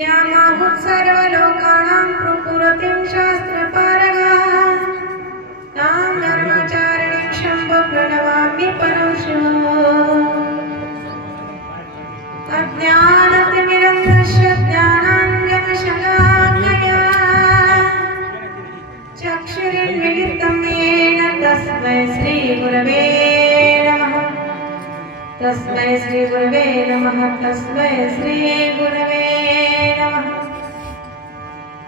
यामाहुः सर्वलोकानां प्रपुरतिं शास्त्रपारगाः तां धर्मचारिणीं शम्भो प्रणमामि परमशिवम्। अज्ञानतिमिरन्धस्य ज्ञानाञ्जनशलाकया चक्षुरुन्मीलितं येन तस्मै श्रीगुरवे नमः। तस्मै श्रीगुरवे नमः। तस्मै श्रीगुरवे नमः।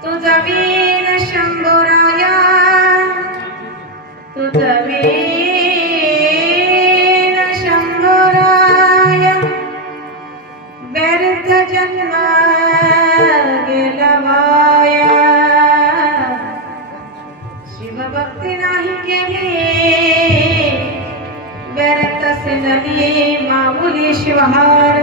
तुझा वीण शंभोराया तुझा वीण शंभोराया व्यर्थ जन्म गेला वाया। शिवभक्ती नाही केली व्यर्थ सिंधली माऊली शिवहार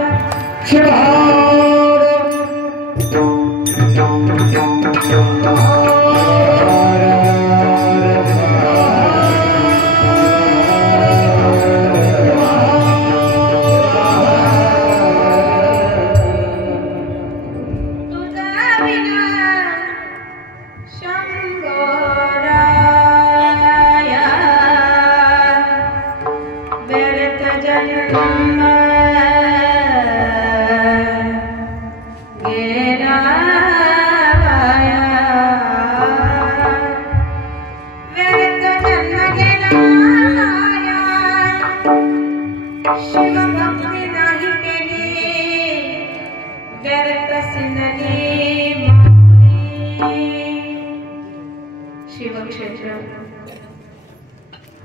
शिवक्षेत्र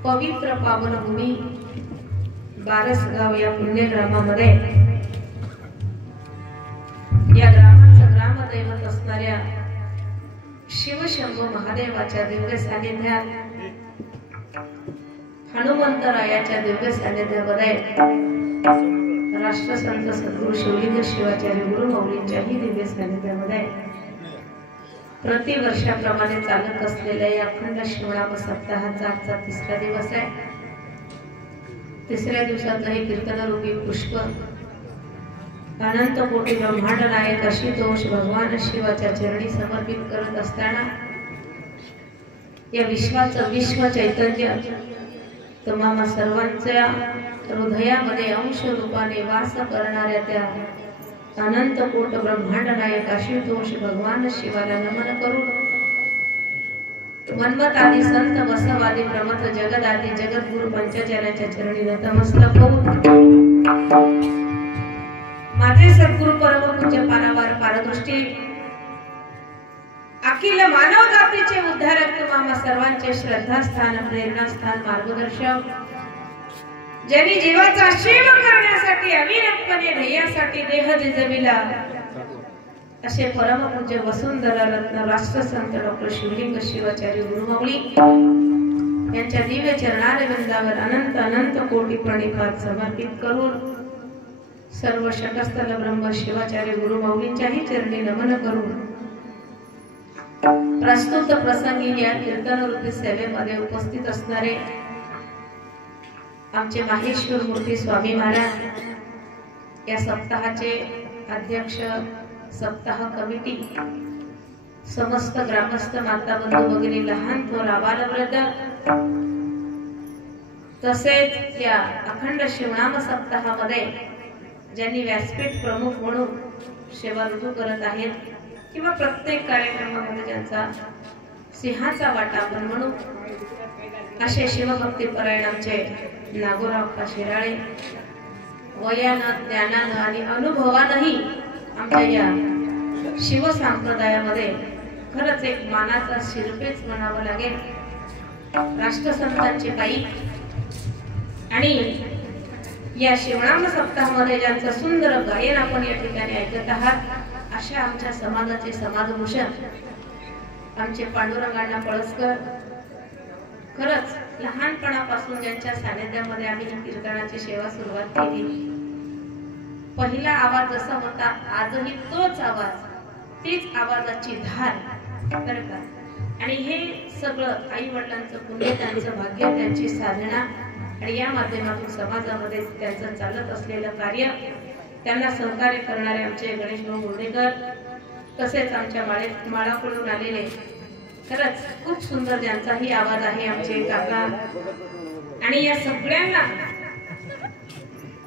पवित्र पावनभूमी बारसगाव या पुण्यग्रामामध्ये या ग्रामाचं ग्रामदैवत असणाऱ्या शिवशंभो महादेवाच्या दिव्य सानिध्यात हनुमंतरायाच्या दिव्य सानिध्यामध्ये राष्ट्रसंत सद्गुरु शिवलिंग शिवाचार्य गुरु माऊलींच्याही दिव्य सानिध्यामध्ये प्रतिवर्षाप्रमाणे चालत असलेल्या या अखंड शिवनाम सप्ताहाचा आजचा तिसरा दिवस आहे। तिसऱ्या दिवसाचं हे कीर्तनरूपी पुष्प अनंत कोटी ब्रह्मांड नायक आशुतोष भगवान शिवाच्या चरणी समर्पित करत असताना या विश्वाचं विश्व चैतन्य तुम्हा सर्वांच्या हृदयामध्ये अंश रूपाने वास करणाऱ्या त्या अनंत कोट ब्रह्मांड नायक आशुतोष भगवान शिवाला नमन करून मन्मथ आदी संत बसवादी प्रमथ जगदादी जगद्गुरु पंचाचार्याच्या चरणी नतमस्तक होऊन माझे सद्गुरु परमपूज्य पारावार पारदृष्टी अखिल मानव जातीचे उद्धारक तुम्हा सर्वांचे श्रद्धास्थान प्रेरणास्थान मार्गदर्शक ज्यांनी जीवाचा सेवा करण्यासाठी अविरतपणे ध्येयासाठी देह झिजविला असे परमपूज्य वसुंधरा रत्न राष्ट्रसंत डॉक्टर शिवलिंग शिवाचार्य गुरु माऊली यांच्या दिव्य चरणारविंदावर अनंत अनंत कोटी प्रणिपात समर्पित करून सर्व शकस्थल ब्रह्म शिवाचार्य गुरु माऊलींच्याही चरणी नमन करून प्रस्तुत प्रसंगी या कीर्तनरूपी सेवेमध्ये उपस्थित असणारे आमचे माहेश्वर मूर्ती स्वामी महाराज या सप्ताहाचे अध्यक्ष सप्ताह कमिटी समस्त ग्रामस्थ माता बंधू वगैरे लहान थोर आबालवृद्ध तसेच या अखंड शिवनाम सप्ताहामध्ये ज्यांनी व्यासपीठ प्रमुख म्हणून सेवा रुजू करत आहेत किंवा प्रत्येक कार्यक्रमामध्ये ज्यांचा सिंहाचा वाटा आपण म्हणू असे शिवभक्ती परायण आमचे नागोराव शिराळे वयानं ज्ञानानं आणि अनुभवानंही आमच्या या शिव संप्रदायामध्ये खरंच एक मानाचा शिरपेच म्हणावं लागेल। राष्ट्रसंतांचे पायी आणि या शिवनाम सप्ताहामध्ये ज्यांचं सुंदर गायन आपण या ठिकाणी ऐकत आहात अशा आमच्या समाजाचे समाजभूषण आमचे पांडुरंगांना पळसकर खरंच लहानपणापासून ज्यांच्या सानिध्यामध्ये आम्ही कीर्तनाची सेवा सुरुवात केली पहिला आवाज जसा होता आजही तोच आवाज तीच आवाजाची धार बरं का आणि हे सगळं आई वडिलांचं पुण्य त्यांचं भाग्य त्यांची साधना आणि या माध्यमातून समाजामध्ये त्यांचं चालत असलेलं कार्य त्यांना सहकार्य करणारे आमचे गणेश भाऊ मुर्डेकर तसेच आमच्या माळाकडून आलेले खरंच खूप सुंदर ज्यांचाही आवाज आहे आमचे काका, आणि या सगळ्यांना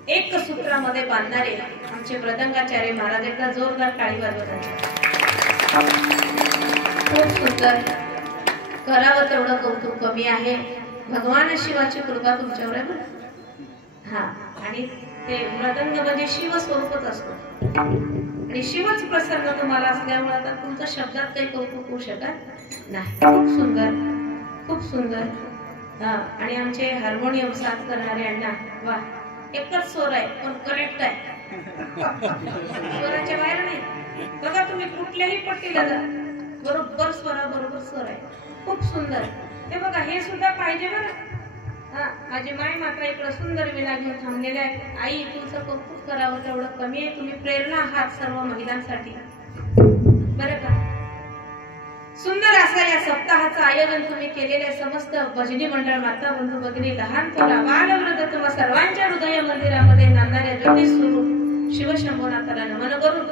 एक सूत्रामध्ये बांधणारे आमचे मृदंगाचार्य महाराज, एकदा जोरदार टाळी वाजवतात. खूप सुंदर, करावं तेवढं कौतुक कमी आहे. भगवान शिवाची कृपा तुमच्यावर आहे बरं. हा, आणि ते मृदंग म्हणजे शिव स्वरूपच असतो आणि शिवच प्रसन्न तुम्हाला असल्यामुळे आता तुमचं शब्दात काही कौतुक होऊ शकत नाही. खूप सुंदर, खूप सुंदर. हा, आणि आमचे हार्मोनियम साथ करणारे अण्णा, वा, एकच स्वर आहे पण करेक्ट आहे, स्वराच्या बाहेर नाही. बघा तुम्ही कुठल्याही पट्टीला जा, बरोबर स्वराबरोबर स्वर आहे. खूप सुंदर. हे बघा, हे सुद्धा पाहिजे बरं. हा, माझी माय मात्र इकडे सुंदर विना घेऊन थांबलेले आहे. आई, तुमचं कौतुक करावं तेवढं कमी आहे. तुम्ही प्रेरणा आहात सर्व महिलांसाठी, बरं का. सुंदर असं या सप्ताहाचं आयोजन तुम्ही केलेले समस्त भजनी मंडळ, माता बंधू भगिनी, लहान थोरा बाल वृद्ध, तुम्हा सर्वांच्या हृदय मंदिरामध्ये नांदणाऱ्या ज्योती स्वरूप शिवशंभोनाथाला नमन करून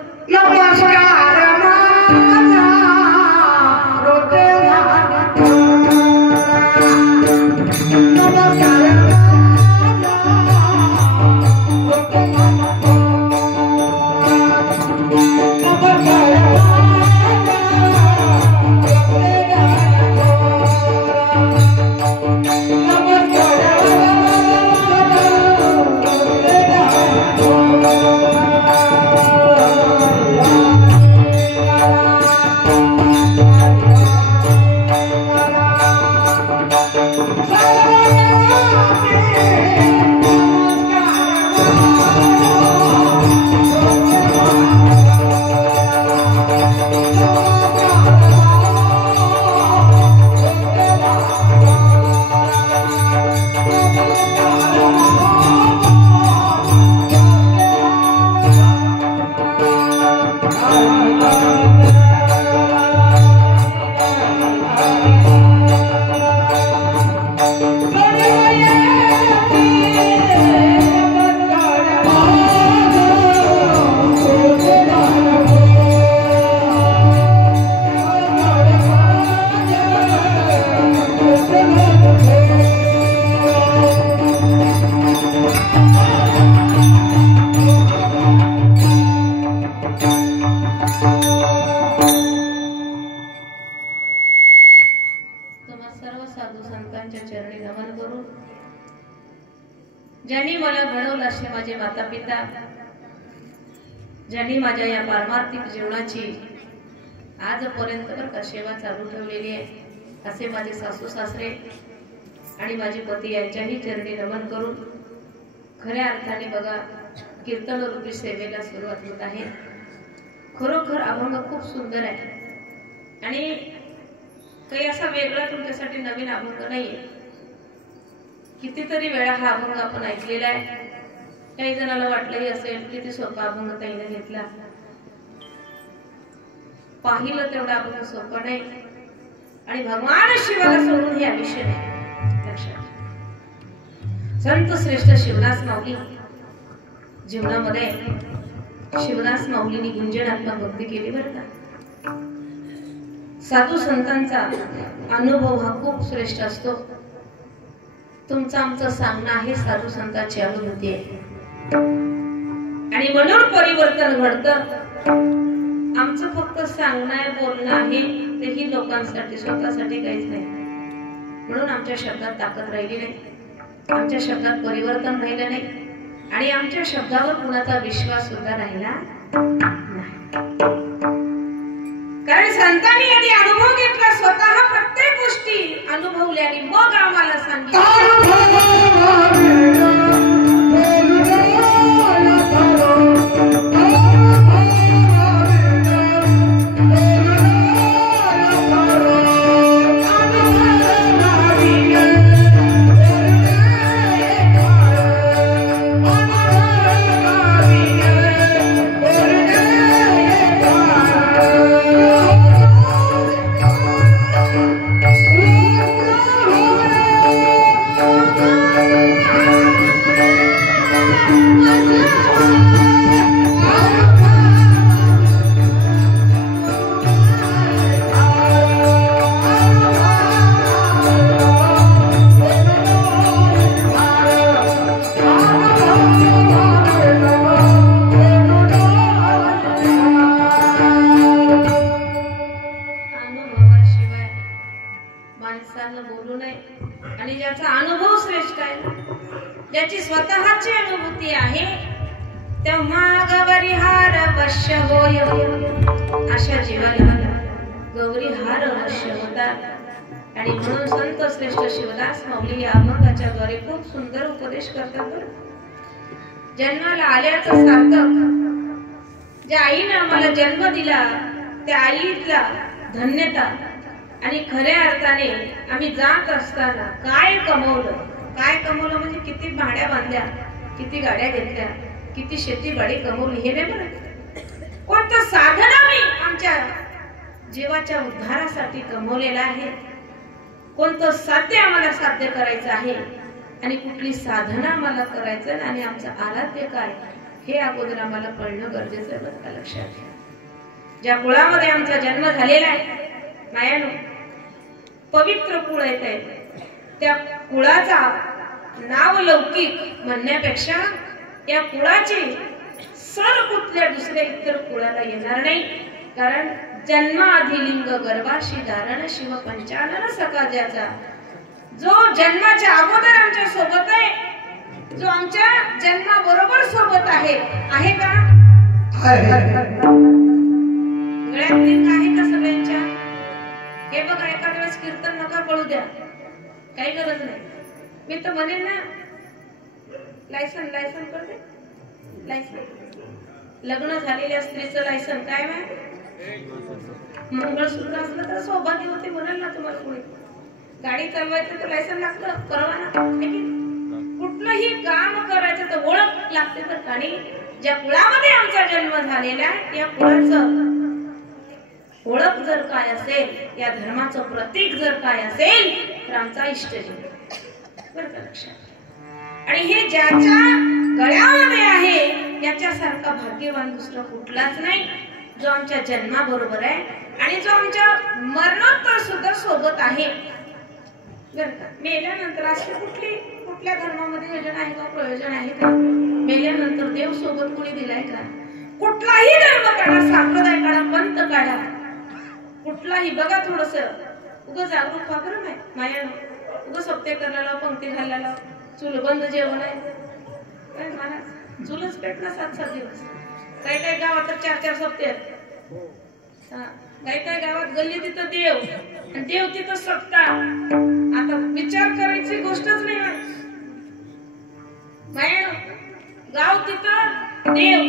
ज्यांनी मला घडवलं असे माझे माता पिता, ज्यांनी माझ्या या पारमार्थिक जीवनाची आजपर्यंत बरं का सेवा चालू ठेवलेली आहे, असे माझे सासू सासरे आणि माझे पती यांच्याही चरणी नमन करून खऱ्या अर्थाने बघा कीर्तन रूपी सेवेला सुरुवात होत आहे. खरोखर अभंग खूप सुंदर आहे आणि काही असा वेगळा तुमच्यासाठी नवीन अभंग नाहीये. कितीतरी वेळा हा अभंग आपण ऐकलेला आहे. काही जणांना वाटलंही असेल किती सोपा अभंग ताईने घेतला. पाहिलं तेवढा अभंग सोपा नाही आणि भगवान शिवाला सोडून हे आयुष्य नाही. लक्षात. संत श्रेष्ठ शिवदास माऊली जीवनामध्ये शिवदास माऊलींनी गुंजनात्मक भक्ती केली बरं का. साधू संतांचा अनुभव हा खूप श्रेष्ठ असतो. तुमचं आमचं सांगणं आहे साधू संतांची अनुभूती आहे आणि म्हणून परिवर्तन घडतं. आमचं फक्त सांगणं आहे, बोलणं आहे, तेही लोकांसाठी, स्वतःसाठी काहीच नाही. म्हणून आमच्या शब्दात ताकद राहिली नाही, आमच्या शब्दात परिवर्तन राहिलं नाही आणि आमच्या शब्दावर कुणाचा विश्वास सुद्धा राहिला नाही. कारण संतांनी आधी अनुभव घेतला, स्वतः प्रत्येक गोष्टी अनुभवल्या आणि मग आम्हाला सांगितलं. Oh, ज्याचा अनुभव श्रेष्ठ आहे, ज्याची स्वतःची अनुभूती आहे, तेव्हा गौरी हार वश्य होय, अशा जीवाला गौरी हार अवश्य होतात. आणि म्हणून संत श्रेष्ठ शिवदास माऊली या अभंगाच्या द्वारे खूप सुंदर उपदेश करतात. जन्माला आल्याचं सार्थक, ज्या आईने आम्हाला जन्म दिला त्या आईला धन्यता. आणि खऱ्या अर्थाने आम्ही जात असताना काय कमवलं म्हणजे किती भाड्या बांधल्या, किती गाड्या घेतल्या, किती शेतीबाडी कमवली, हे नाही बरं. कोणतं साधन आम्ही आमच्या जीवाच्या उद्धारासाठी कमवलेलं आहे, कोणतं साध्य आम्हाला साध्य करायचं आहे आणि कुठली साधना आम्हाला करायचं आणि आमचं आराध्य काय हे अगोदर आम्हाला कळणं गरजेचं आहे. बरं का, लक्षात घ्या. ज्या कुळामध्ये आमचा जन्म झालेला आहे मायानो, पवित्र कुळ आहे, त्या कुळाचा नाव लौकिक म्हणण्यापेक्षा या कुळाची सर कुठल्या दुसऱ्या इतर कुळाला येणार नाही. कारण जन्माधी लिंग गर्भाशी धारण शिव पंचानन सखा ज्याचा, जो जन्माच्या अगोदर आमच्या सोबत आहे, जो आमच्या जन्माबरोबर सोबत आहे का? गळ्यात लिंग आहे का सगळ्यांच्या? हे बघा, एखाद्या वेळेस कीर्तन नका पळू द्या, काही गरज नाही. मी तर म्हणेन ना, लायसन करते, लायसन लग्न झालेल्या स्त्रीचं लायसन काय माहिती, मंगळसूत्र असलं तर सौभाग्य होते म्हणाल ना तुम्हाला. पुढे गाडी चालवायचं तर लायसन लागतं, परवाना. कुठलंही काम करायचं तर ओळख लागते. तर आणि ज्या कुळामध्ये आमचा जन्म झालेला आहे या कुळाचं ओळख जर काय असेल, या धर्माचं प्रतीक जर काय असेल तर आमचा इष्टदेव. बरं का, लक्षात. आणि हे ज्याच्या गळ्यामध्ये आहे याच्यासारखा भाग्यवान दुसरा कुठलाच नाही, जो आमच्या जन्माबरोबर आहे आणि जो आमच्या मरणोत्तर सुद्धा सोबत आहे. बरं का, मेल्यानंतर अशी कुठल्या धर्मामध्ये योजना आहे का, प्रयोजन आहे का? मेल्यानंतर देव सोबत कोणी दिलाय का? कुठलाही धर्म काढा, संप्रदाय काढा, पंथ काढा, कुठलाही बघा, थोडस उगं जागरूक व्हा बरं माया. उगं सप्ते करायला, पंक्ती घालायला, चूल बंद जेवण आहे मला, चूलच पेटला 7-7 दिवस. काही गावात तर 4-4 सप्ते आहेत. काही गावात गल्ली तिथं देव आणि देव तिथं सत्ता. आता विचार करायची गोष्टच नाही माया. गाव तिथं देव,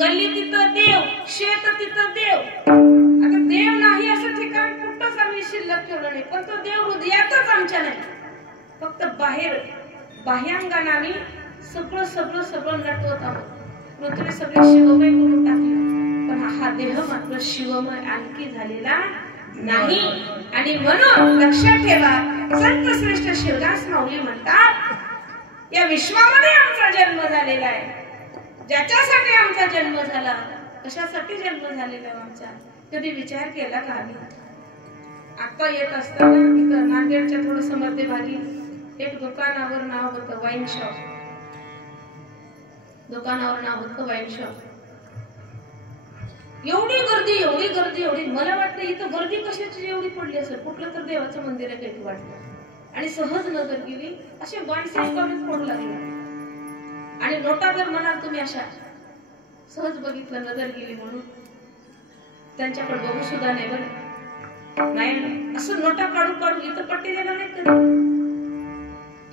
गल्ली तिथं देव, शेत तिथं देव. आता देव नाही असं ठिकाण कुठंच आम्ही शिल्लक ठेवलं नाही, पण तो देव हृदयातच आमच्या नाही. फक्त बाह्यांगाने आम्ही सगळं नटवत आहोत. पृथ्वी सगळे शिवमय करून टाकले, पण हा देह मात्र शिवमय आणखी झालेला नाही. आणि म्हणून लक्षात ठेवा, संत श्रेष्ठ शिवदास माऊली म्हणतात, या विश्वामध्ये आमचा जन्म झालेला आहे. ज्याच्यासाठी आमचा जन्म झाला, कशासाठी जन्म झालेला आमचा, कधी विचार केला का आम्ही? आता येत असताना इथं नांदेडच्या थोडस मध्यभागी एक दुकानावर नाव होतं वाईन शॉप. दुकानावर नाव होतं वाईन शॉप. एवढी गर्दी. मला वाटतं इथं गर्दी कशाची एवढी पडली असेल, कुठलं तर देवाचं मंदिर आहे काही वाटलं. आणि सहज नजर गेली, असे माणसे कमीच पडू लागले. आणि नोटा जर म्हणाल तुम्ही अशा सहज बघितलं, नजर गेली म्हणून त्यांच्याकडे बघू सुद्धा नाही बरं. नाही असं नोटा काढून इथं पट्टी देणार नाहीत कधी,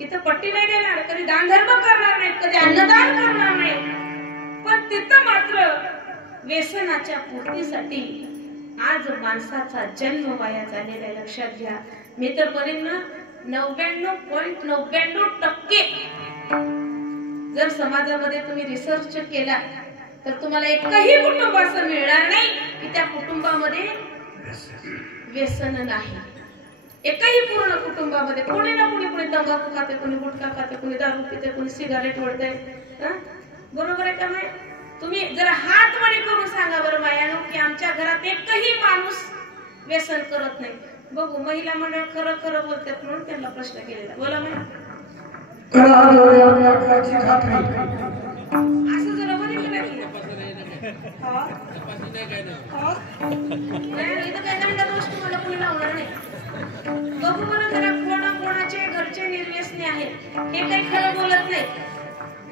इथं पट्टी नाही देणार, कधी दानधर्म करणार नाहीत, कधी अन्नदान करणार नाहीत. पण तिथं मात्र व्यसनाच्या पूर्तीसाठी आज माणसाचा जन्म वाया झालेला आहे. लक्षात घ्या. मी तर म्हणेन ना, 99.99% जर समाजामध्ये तुम्ही रिसर्च केला तर तुम्हाला एकही कुटुंब असं मिळणार नाही की त्या कुटुंबामध्ये व्यसन नाही. एकही पूर्ण कुटुंबामध्ये कोणी ना कोणी तंबाखू खाते, कोणी गुटखा खाते, कोणी दारू पिते, कोणी सिगारेट ओढते. बरोबर आहे का नाही? तुम्ही जरा हात वरी करून सांगा बरं मायानो की आमच्या घरात एकही माणूस व्यसन करत नाही. बघू, महिला मंडळ खरं बोलतात म्हणून त्यांना प्रश्न केलेला. बोला म्हणा. असं जरा बघितलं नाही इथं काय दंड दोष तुम्हाला कोणी लावणार नाही. बघू बरं जरा कोणाचे घरचे निर्व्यसनी नाही, हे काही खरं बोलत नाही,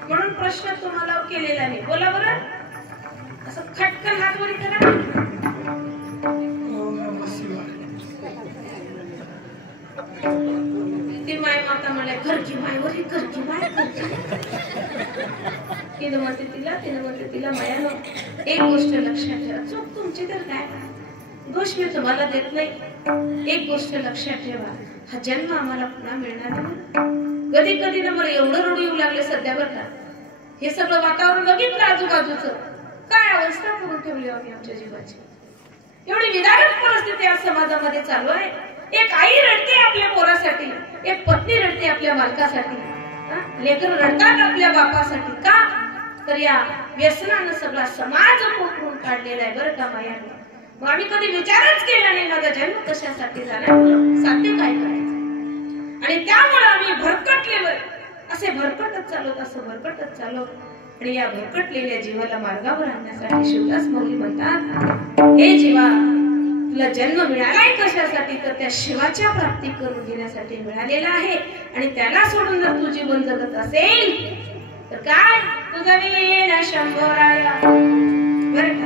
म्हणून प्रश्न तुम्हाला केलेला नाही. बोला बरं, असं खटकन हात वर करा. ती माय माता मला घरची माय वरी घरची माय तिनं म्हणते तिला मायानो, एक गोष्ट लक्षात ठेवा, चूक तुमची तर काय, दोष मी तुम्हाला देत नाही. एक गोष्ट लक्षात ठेवा, हा जन्म आम्हाला पुन्हा मिळणार नाही. कधी कधी ना मला एवढं रडू येऊ लागले सध्या बरं का. हे सगळं वातावरण बघितलं आजूबाजूचं, काय अवस्था करून ठेवली आम्ही आमच्या जीवाची. एवढी विदारक परिस्थिती आज समाजामध्ये चालू आहे. एक आई रडते आपल्या पोरासाठी, एक पत्नी रडते आपल्या बालकासाठी, लेकरं रडतात आपल्या बापासाठी. का तर या व्यसनानं सगळा समाज पोखरून काढलेला आहे बरं का मायाने. मग आम्ही कधी विचारच केला नाही माझा जन्म कशासाठी झाला, साध्य काय करायचं. आणि त्यामुळे आम्ही भरकटलेलो, असे भरकटत चाललो. आणि या भरकटलेल्या जीवाला मार्गावर आणण्यासाठी शिवदास माऊली म्हणतात, हे जीवा, तुला जन्म मिळालाय कशासाठी, तर त्या शिवाच्या प्राप्ती करून घेण्यासाठी मिळालेला आहे. आणि त्याला सोडून जर तू जीवन जगत असेल तर काय, तुझा वीण शंभराया बरं का.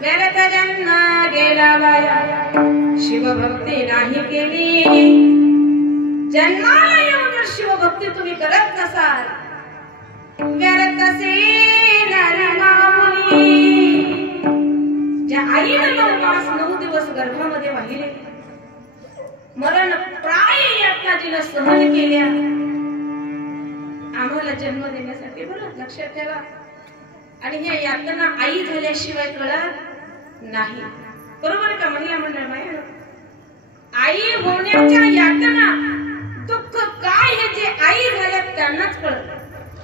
व्यर्थ जन्म गेला वाया, शिवभक्ती नाही केली. जन्माला येऊन जर शिवभक्ती तुम्ही करत नसाल, व्यर्थ असेल माऊली. ज्या आईनं 9 मास 9 दिवस गर्भामध्ये वाहिले, मरण प्राय यातना जिनं सहन केल्या आम्हाला जन्म देण्यासाठी, बरं लक्षात ठेवा. आणि हे यातना आई झाल्याशिवाय कळत नाही, बरोबर का महिला मंडळ माहिती. आई होण्याच्या यातना दुःख काय हे जे आई झाल्या त्यांनाच कळत.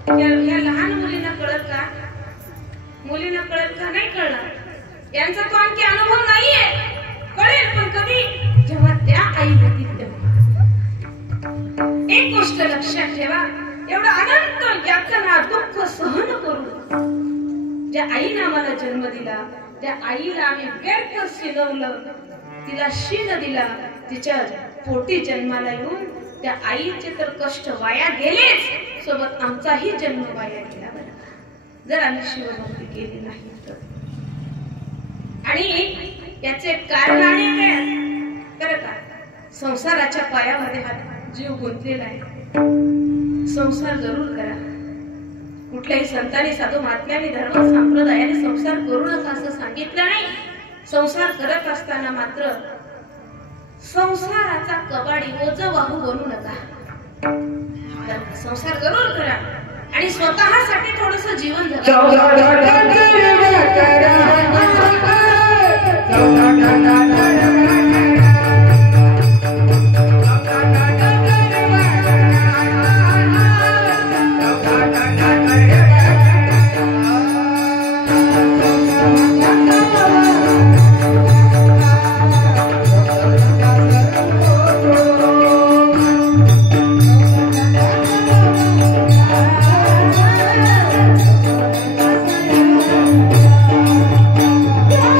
ह्या लहान मुलींना कळत का, मुलींना कळत का, नाही कळणार. यांचा तो आणखी अनुभव नाहीये, कळेल पण कधी, जेव्हा त्या आई होतील तेव्हा. एक गोष्ट लक्षात ठेवा, एवढं अनंत यातना दुःख सहन करून ज्या आईने आम्हाला जन्म दिला, त्या आईला आम्ही व्यर्थ शिलवलं, तिला शीन दिला, तिच्या पोटी जन्माला येऊन त्या आईचे तर कष्ट वाया गेलेच, सोबत आमचाही जन्म वाया गेला बरं जर आम्ही शिवभक्ती केली नाही तर. आणि याचे कारण आहे बरं का, संसाराच्या पायामध्ये हा जीव गुंतलेला आहे. संसार जरूर करा. कुठल्याही संतांनी, साधू महात्म्यांनी, धर्म संप्रदायाने संसार करू नका असं सांगितलं नाही. संसार करत असताना मात्र संसाराचा कबाडी ओझ वाहू बनू नका. संसार जरूर करा आणि स्वतःसाठी थोडंसं जीवन जगा. Yeah.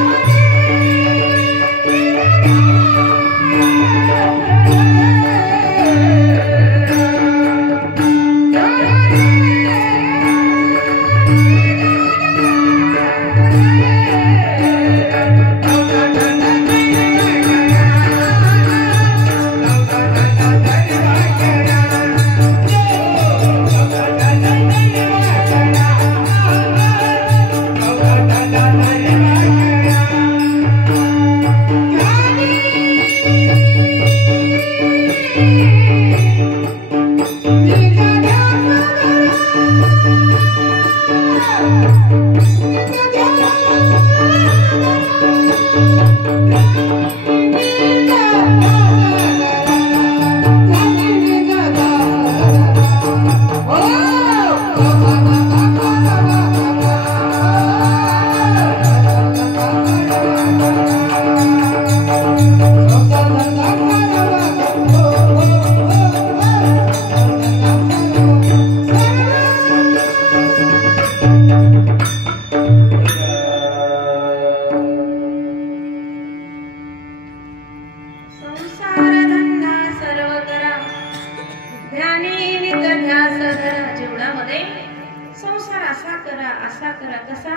करा, असा करा, कसा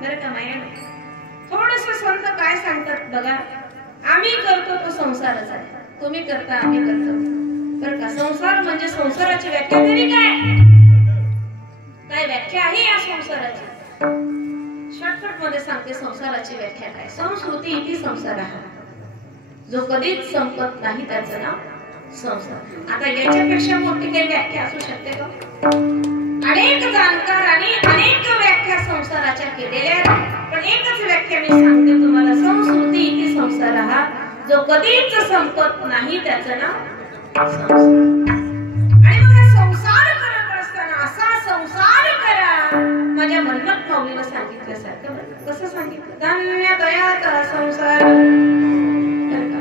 बरं का माया. थोडस संत काय सांगतात बघा. आम्ही करतो तो संसारच आहे, तुम्ही करता आम्ही करतो बरं का. संसार म्हणजे संसाराची व्याख्या तरी काय व्याख्या आहे या संसाराची. शॉर्टकट मध्ये सांगते संसाराची व्याख्या काय. संस्कृती इति संसार जो कधीच संपत नाही त्याचं नाव संसार. आता याच्यापेक्षा मोठी काही व्याख्या असू शकते का. अनेक जाणकारांनी अनेक व्याख्या संसाराच्या केलेल्या आहेत, पण एकच व्याख्या मी सांगते तुम्हाला. संस्कृती इति संसार जो कधीच संपत नाही त्याचं नाव संसार. आणि बघा संसार करत असताना असा संसार करा माझ्या मन्मथ माऊलीनं सांगितल्यासारखं. कसं सांगितलं. धन्य दयाचा संसार.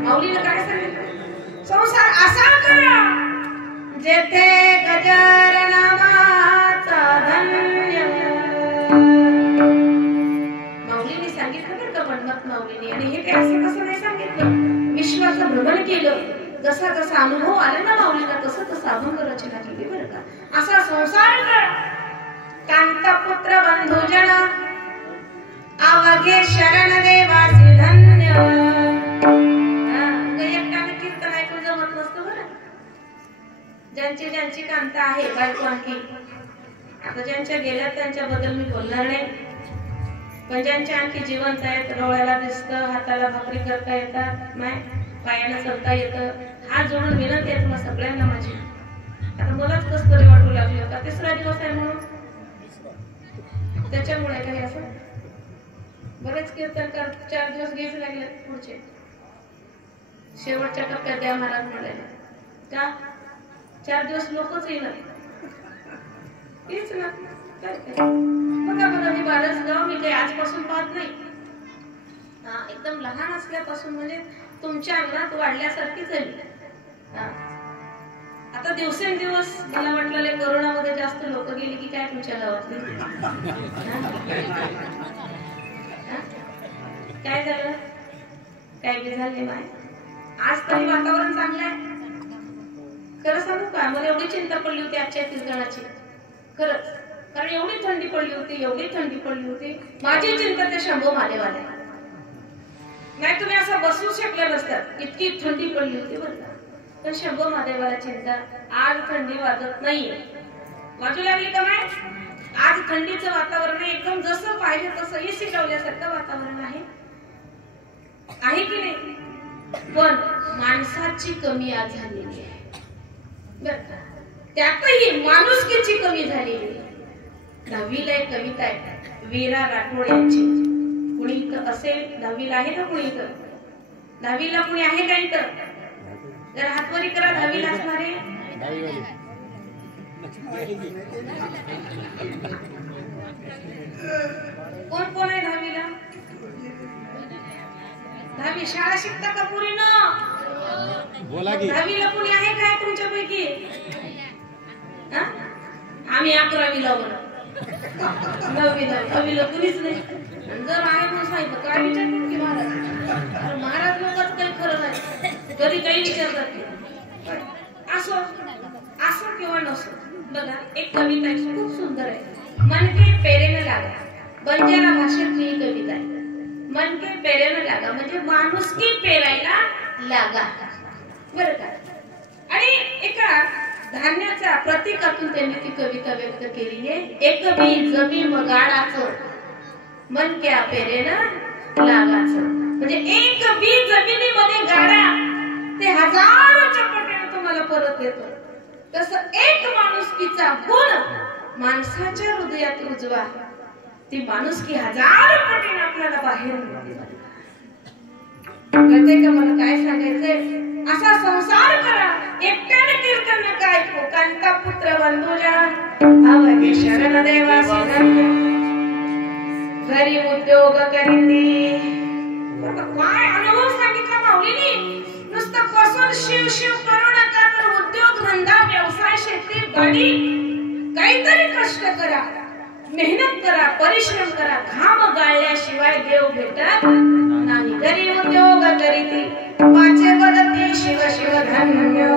माऊलीनं काय सांगितलं. संसार असा करा जेथे गजर नामाचा धन्य. माऊलीने सांगितलं बरं का, मन्मथ माऊलीने. आणि हे काय असं कसं नाही सांगितलं. विश्वाचं भ्रमण केलं, जसा जसा अनुभव आला ना माऊलीला तसं तसं अभंग रचना केली बरं का. असा संसार कर. कांतपुत्र बंधुजन अवघे शरण देवासी धन्य. एकट्याने कीर्तन ऐकून जमत नसतं बरं. ज्यांची ज्यांची कांता आहे बायको आणखी. आता ज्यांच्या गेल्या त्यांच्याबद्दल मी बोलणार नाही, पण ज्यांच्या आणखी जिवंत आहेत, डोळ्याला दिसतं, हाताला भाकरी करता येतात, पायानं चालता येतं, हात जोडून विनंती आहे तुम्हाला सगळ्यांना माझी. आता मलाच कसं तरी वाटू लागलं का तिसरा दिवस आहे म्हणून, त्याच्यामुळे काही असं बरेच कीर्तनकार 4 दिवस घ्यायचे लागले पुढचे. शेवटच्या टप्प्यात द्या महाराज म्हणाले का 4 दिवस लोकच येणार तेच ना. बघा बघा मी बारसगाव मी काही आजपासून पाहत नाही. एकदम लहान असल्यापासून म्हणजे तुमच्या अंगणात वाढल्यासारखीच आहे. आता दिवसेंदिवस मला वाटलं कोरोनामध्ये जास्त लोक गेली की काय तुमच्या गावातली. काय झालं काय बी झाले माय. आज तरी वातावरण चांगलं आहे. खरं सांगू का मला एवढी चिंता पडली होती आजच्या कीर्तनाची खरंच. कारण एवढी थंडी पडली होती, एवढी थंडी पडली होती. माझी चिंता ते शंभू मालेवाले. नाही तुम्ही असं बसू शकले नसतात, इतकी थंडी पडली होती बरं का. पण शंभू महादेवाला चिंता. आज थंडी वाजत नाहीये. वाजू लागली का नाही. आज थंडीचं वातावरण एकदम जसं पाहिजे तसं एसी लावल्यासारखं वातावरण आहे की नाही. पण माणसाची कमी आज झालेली आहे बरं का. त्यातही माणुसकीची कमी झालेली आहे. 10वीला एक कविता आहे वीरा राठोड यांची. कुणी इथं असेल 10वीला आहे ना कुणी इथं. 10वीला कुणी आहे का इथं. जर हातवरी करा 10वीला असणारे. कोण कोण आहे 10वीला. 10वी शाळा शिकता का पुरी न. 10वीला कुणी आहे काय तुमच्यापैकी. आम्ही 11वीला बरं. 9वीला कुणीच नाही. जर आहे म्हणून सांगितलं काय विचारतात की महाराज. महाराज लोकांच काही खरं नाही. कधी काही विचारतात की असो असो किंवा नसो. बघा एक कविता खूप सुंदर आहे. मन के पेरेनं लागा. बंजारा भाषेतली ही कविता आहे. मन के पेरेनं लागा म्हणजे माणुसकी पेरायला लागा बरं का. आणि एका धान्याच्या प्रतीकातून त्यांनी ती कविता व्यक्त केली आहे. एक बी जमी मगाडाचं मन क्या पेरेनं लागाचं. म्हणजे एक बी जमिनीमध्ये गाडा ते हजारोच्या पटीने तुम्हाला परत येतो. तसं एक माणुसकीचा गुण माणसाच्या हृदयात रुजवा. ती माणुसकी 1000 पटीने आपल्याला बाहेर मिळते. कळतंय का मला काय सांगायचंय. असा संसार करा. एकट्याने कीर्तन नका ऐकू. कांता पुत्र बंधुजा अवघे शरण देवासी धन्य. घरी उद्योग करीती. काय अनुभव सांगितला माऊलीने. नुसतं बसून शिव शिव करू नका तर उद्योग धंदा व्यवसाय शेती गाडी काहीतरी कष्ट करा, मेहनत करा, परिश्रम करा. घाम गाळल्याशिवाय देव भेटत नाही. घरी उद्योग करीती पाचे वदती शिव शिव धन्य.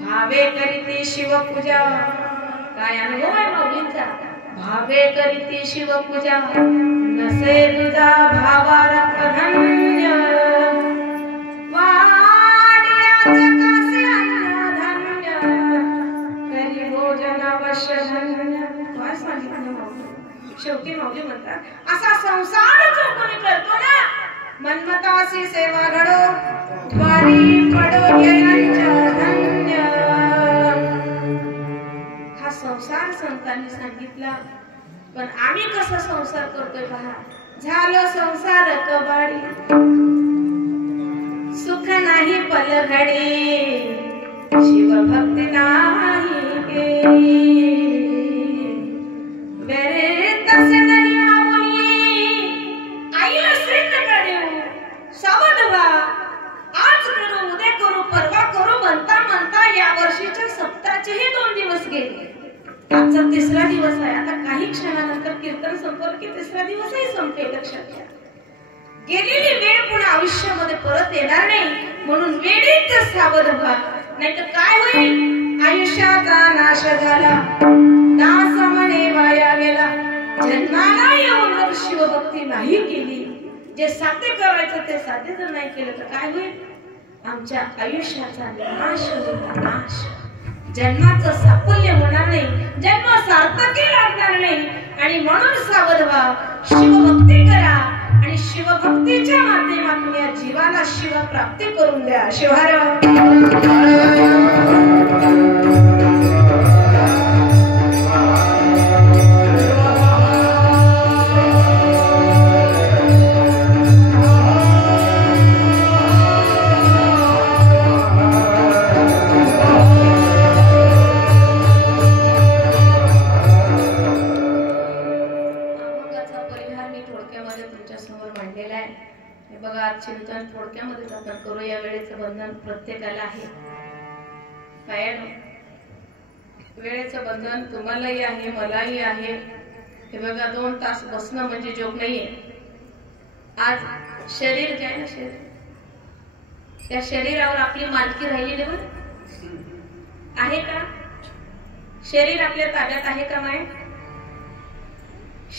भावे करीती शिव पूजा काय अनुभव आहे माऊलींचा. भावे करीती शिवपूजा नसे तुझा भावारथ धन्य वाड्याच कासे अन्नधान्य करी भोजन अवश्य धन्य. काय सांगितलं माऊली. शेवटी माऊली म्हणतात असा संसार जो कोणी करतो ना मनमतासी सेवा घडो द्वारी पडो ययांच्या धन्य. हा संसार संतांनी सांगितला. पण आम्ही कसा संसार करतोय पहा. झालं संसार कबाडी सुख नाही पलघडी शिवभक्ती नाही केली बेरे तसे नाही माऊली आईला श्री नका देऊ सावध व्हा. आज करू उद्या करू परवा करू म्हणता म्हणता या वर्षीच्या सप्ताहाचेही 2 दिवस गेले. आजचा 3रा दिवस आहे. आता काही क्षणानंतर कीर्तन संपलं की 3रा दिवसही संपेल. लक्षात घ्या. गेलेली वेळ पुन्हा आयुष्यामध्ये परत येणार नाही. म्हणून वेळीच सावध व्हा. नाहीतर काय होईल. आयुष्याचा नाश झाला दास म्हणे वाया गेला. जन्माला येऊन शिवभक्ती नाही केली जे साध्य करायचं ते साध्य जर नाही केलं तर काय होईल. आमच्या आयुष्याचा नाश होईल. नाश. जन्माचं साफल्य होणार नाही. जन्म सार्थकी लागणार नाही. आणि म्हणून सावध व्हा. शिवभक्ती करा आणि शिवभक्तीच्या माध्यमातून या जीवाला शिव प्राप्ती करून द्या. शिवहार. चिंतन थोडक्यामध्ये आपण करू. या वेळेचं बंधन प्रत्येकाला आहे. वेळेचं बंधन तुम्हालाही आहे मलाही आहे. हे बघा 2 तास बसणं म्हणजे जोक नाहीये. आज शरीर जे आहे ना शरीर त्या शरीरावर आपली मालकी राहिलेली आहे का. शरीर आपल्या ताब्यात आहे का माय.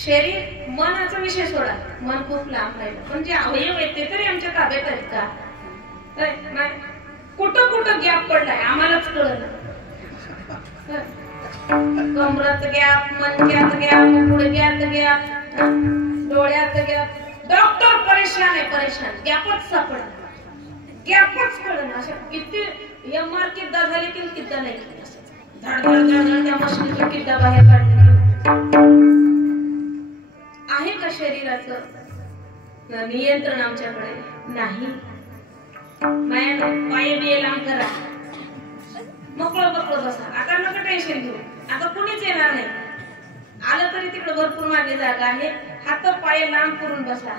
शरीर मनाचा विषय सोडा. मन खूप लांब राहिलं. पण जे अवयव आहेत ते तरी आमच्या ताब्यात आहेत का. कुठं कुठं गॅप पडलाय आम्हालाच कळलं. कमरात गॅप मनक्यात गॅप गुडघ्यात गॅप डोळ्यात गॅप. डॉक्टर परेशान आहे परेशान. गॅपच सापडला. गॅपच कळलं. अशा किती MR किद्दा झाले की किद्दा नाही धड धड धड त्या मशीनचं किद्दा बाहेर काढले. आहे का शरीराचं नियंत्रण आमच्याकडे नाही. पाय बिये लांब करा. मोकळं मोकळं बसा. आता नका टेन्शन घेऊ. आता कुणीच येणार नाही. आलं तरी तिकडे भरपूर मागे जागा आहे. हात पाय लांब करून बसा.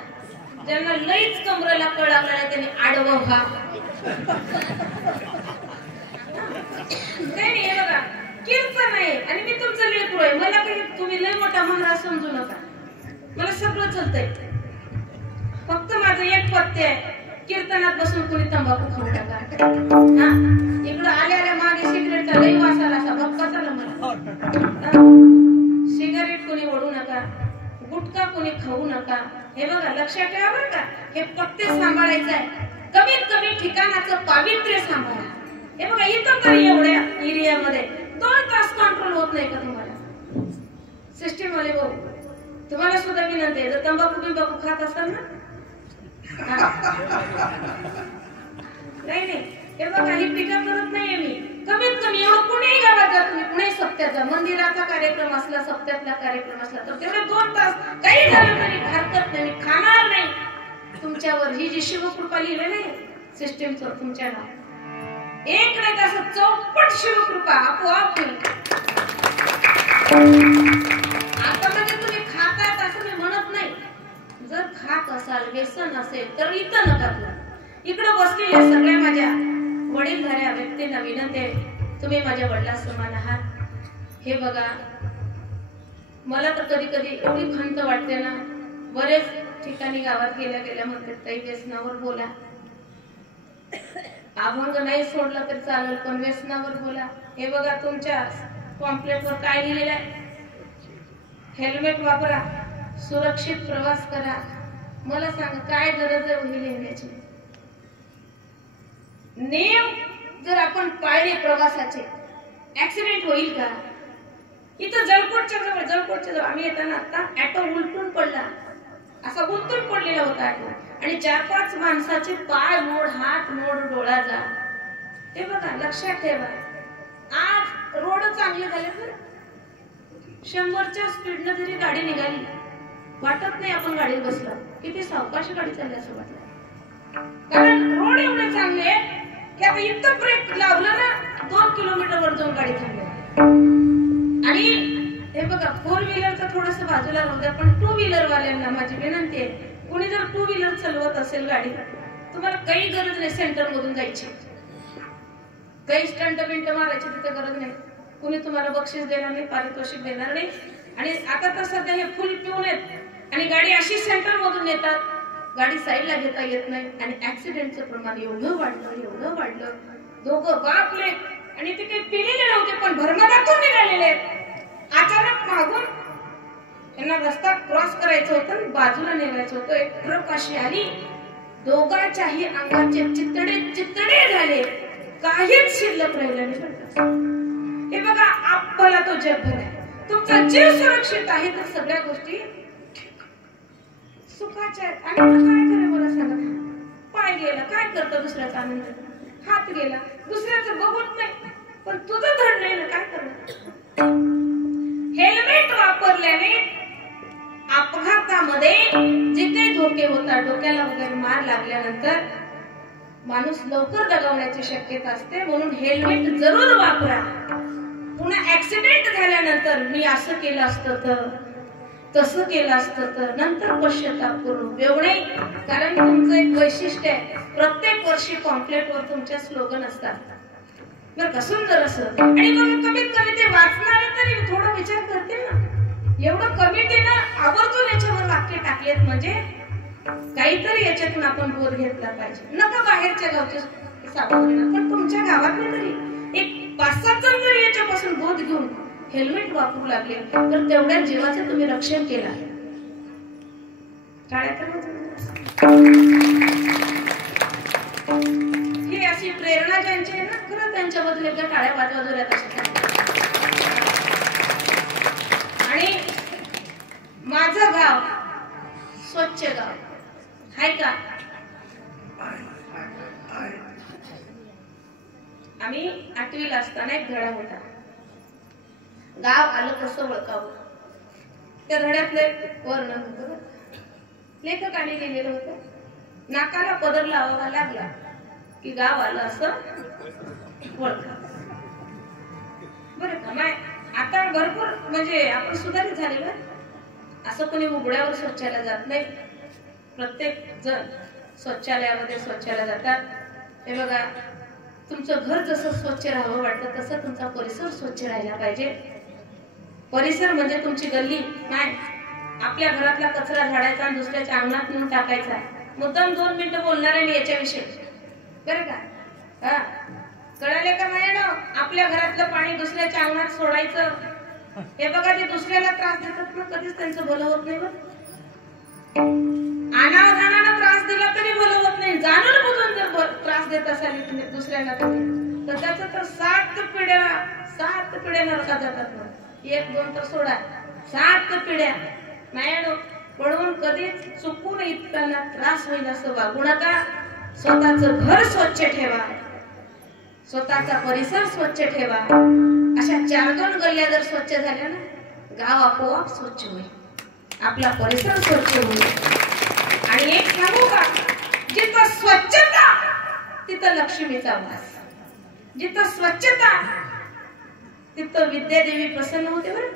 ज्यांना लईच कमरेला कळ लागला नाही त्यांनी आडवं व्हा. नाही हे बघा कीर्तन आहे आणि मी तुमचं लेकरू आहे. मला काही तुम्ही लय मोठा महाराज समजू नका. मला सगळं चलतंय. फक्त माझं एक पत्ते आहे. कीर्तनात बसून कोणी तंबाखू खाऊ टाका. इकडं आल्या मागे सिगरेटचा लई वास आला असा बप्पा झाला मला. सिगारेट कोणी ओढू नका. गुटखा कोणी खाऊ नका. हे बघा लक्षात ठेवा बरं का. हे पत्ते सांभाळायचं आहे. कमीत कमी ठिकाणाचं पावित्र्य सांभाळा. हे बघा इथं तरी एवढ्या एरियामध्ये 2 तास कंट्रोल होत नाही का तुम्हाला. सिस्टीम वाले भाऊ तुम्हाला सुद्धा विनंती आहे. जर तंबाखू बिंबाखू खात असाल ना नाही हे बघा ही टीका करत नाहीये मी. कमीत कमी एवढं कुणीही गावात जा तुम्ही. कुणी सप्त्याचा मंदिराचा कार्यक्रम असला सप्त्यातला कार्यक्रम असला तर तेवढे 2 तास काही झालं तरी हरकत नाही. मी खाणार नाही. तुमच्यावर ही जी शिवकृपा लिहिलेली आहे सिस्टीमचं तुमच्या नाव एक नाही असं चौपट शिवकृपा आपोआप होईल. आता म्हणजे तुम्ही खातात असं मी म्हणत नाही. जर खात असाल व्यसन असेल तर इथं नका करू. इकडे बसलेल्या सगळ्या माझ्या वडीलधाऱ्या व्यक्तींना विनंती आहे. तुम्ही माझ्या वडिला समान आहात. हे बघा मला तर कधी कधी एवढी खंत वाटते ना. बरेच ठिकाणी गावात गेल्या म्हणतात काही व्यसनावर बोला. अभंग नाही सोडला तर चालेल पण व्यसनावर बोला. हे बघा तुमच्या पॉम्पलेटवर काय लिहिलेलं आहे? हेल्मेट वापरा, सुरक्षित प्रवास करा. मला सांगा काय गरज आहे ही लिहिण्याची? नियम जर आपण पाळले प्रवासाचे, ऍक्सिडेंट होईल का? इथं जळकोटच्या जवळ आम्ही येताना आता ऍटो उलटून पडला, असा गुंतून पडलेला होता ऍटो, आणि 4-5 माणसाचे पाय मोड, हात मोड, डोळा जा. हे बघा, लक्षात ठेवा. आज रोड चांगले झाले तर 100च्या स्पीडनं जरी गाडी निघाली, वाटत नाही आपण गाडीत बसलो, किती सावकाश गाडी चालली असं वाटलं. कारण रोड एवढे चांगले आहे की आता इतकं ब्रेक लावलं ना 2 किलोमीटरवर जाऊन गाडी थांबली. आणि हे बघा, 4 व्हीलरचं थोडंसं बाजूला राहू द्या, पण 2 व्हीलर वाल्यांना माझी विनंती आहे, कोणी जर 2 व्हीलर चालवत असेल गाडी, तुम्हाला काही गरज नाही सेंटर मधून जायची, काही स्टंट बिंट मारायची तिथे गरज नाही. कुणी तुम्हाला बक्षीस देणार नाही, पारितोषिक देणार नाही. आणि आता तर सध्या हे फुल पिऊन आहेत आणि गाडी अशी सेंटर मधून येतात, गाडी साईडला घेता येत नाही. आणि ऍक्सिडेंटचं प्रमाण एवढं वाढलं. दोघं बाप लेक, आणि ते काही पिलेले नव्हते पण भरमरातून निघालेले आहेत. अचानक मागून यांना रस्ता क्रॉस करायचं होतं, बाजूला नेवायचं होतं, एक ट्रक अशी आली, दोघांच्याही अंगाचे चितडे झाले, काहीच शिल्लक राहिलं नाही. हे बघा, आपला तो जगभर आहे. तुमचा जीव सुरक्षित आहे तर सगळ्या गोष्टी सुखाच्या आहेत. आणि काय करे मला सांगा? पाय गेला, काय करतं दुसऱ्याचा आनंद? हात गेला, दुसऱ्याचं बघत नाही, पण तुझं धड नाही ना, काय करणार? हेल्मेट वापरल्याने अपघातामध्ये जे काही धोके होतात, डोक्याला वगैरे मार लागल्यानंतर माणूस लवकर दगावण्याची शक्यता असते. म्हणून हेल्मेट जरूर वापरा. पुन्हा ऍक्सिडेंट झाल्यानंतर मी असं केलं असतं तर, तसं केलं असतं तर, नंतर पश्चाताप करू एवढे. कारण तुमचं एक वैशिष्ट्य आहे, प्रत्येक वर्षी पॉम्पलेटवर तुमच्या स्लोगन असतात बरं का, सुंदर असं. आणि मग कमीत कमी ते वाचणार तरी थोडा विचार करतील ना. एवढं कमिटीनं आवर्जून याच्यावर वाक्य टाकलेत, म्हणजे काहीतरी याच्यातून आपण बोध घेतला पाहिजे. नका बाहेरच्या गावचे सावध, पण तुमच्या गावातले तरी एक 5-7 जण जरी याच्यापासून बोध घेऊन हेल्मेट वापरू लागले तर तेवढ्या जीवाचं तुम्ही रक्षण केलं. ही अशी प्रेरणा ज्यांची आहे ना, खरं त्यांच्याबद्दल एकदा टाळ्या वाजवल्यात अशा. आणि माझं गाव स्वच्छ गाव आहे का? आम्ही 8वीला असताना एक धडा होता, गाव आलं कसं ओळखावं. त्या धड्यातले वर्णन होतं, लेखकाने लिहिलेलं होतं, नाकाला पदर लावावा लागला की गाव आलं असं ओळखावं. बरं का? माय आता भरपूर म्हणजे आपण सुधारित झालेलं. असं कोणी उघड्यावर शौचालय जात नाही, प्रत्येक जण शौचालयामध्ये जातात. हे बघा, तुमचं घर जसं स्वच्छ राहावं वाटतं तसं तुमचा परिसर स्वच्छ राहिला पाहिजे. परिसर म्हणजे तुमची गल्ली नाही. आपल्या घरातला कचरा झाडायचा आणि दुसऱ्याच्या अंगणात नेऊन टाकायचा. मुद्दाम 2 मिनिटं बोलणार आहे मी याच्याविषयी, बरं का? हा, कळाले का नाही ना? आपल्या घरातलं पाणी दुसऱ्याच्या अंगणात सोडायचं. हे बघा, ते दुसऱ्याला त्रास देतात ना, कधीच त्यांचं भलं होत नाही. अनावधानानं त्रास दिला तरी भलं होत नाही. जाणून बुजून जर त्रास देत असाल तुम्ही दुसऱ्याला तर त्याचं तर 7 पिढ्या नरकात जातात ना. 1-2 तर सोडा, 7 पिढ्या नाही. म्हणून कधीच चुकून इतरांना त्रास होईल असं वागू नका. स्वतःचं घर स्वच्छ ठेवा, स्वतःचा परिसर स्वच्छ ठेवा. अशा 4-2 गल्ल्या जर स्वच्छ झाल्या ना, गाव आपोआप स्वच्छ होईल, आपला परिसर स्वच्छ होईल. आणि एक सांगू का, जिथं स्वच्छता तिथं लक्ष्मीचा वास, जिथं स्वच्छता तिथं विद्यादेवी प्रसन्न होते. बरं,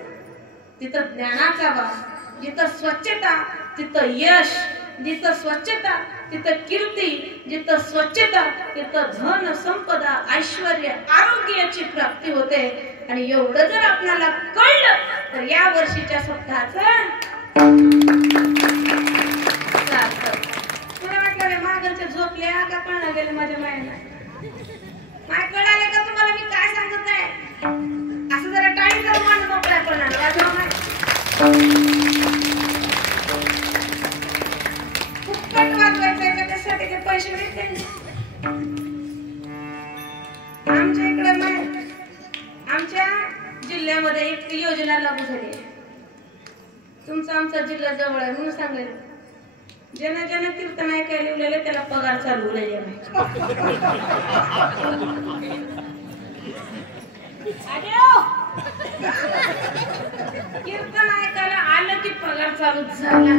तिथं ज्ञानाचा वास, जिथं स्वच्छता तिथं यश, जिथं स्वच्छता तिथं कीर्ती, जिथं स्वच्छता तिथं धन संपदा ऐश्वर्य आरोग्याची प्राप्ती होते. आणि एवढं जर आपल्याला कळलं तर या वर्षीच्या सप्ताहाचं तुला वाटलं रे मागच्या झोपल्या का पण गेले माझ्या मायला? माय कळाले का तुम्हाला मी काय सांगत आहे? असं जरा टाळी जर मान मोकळ्या करणार वाजवा नाही फुकट वाजवायचं त्याच्यासाठी ते पैसे मिळते आमच्या इकडे नाही आमच्या जिल्ह्यामध्ये एक योजना लागू झाली आहे तुमचा आमचा जिल्हा जवळ आहे म्हणून सांगले ज्यानं ज्यानं कीर्तन ऐकायला लिहिलेलं त्याला पगार चालू नाही कीर्तन ऐकायला आलं की पगार चालू झाला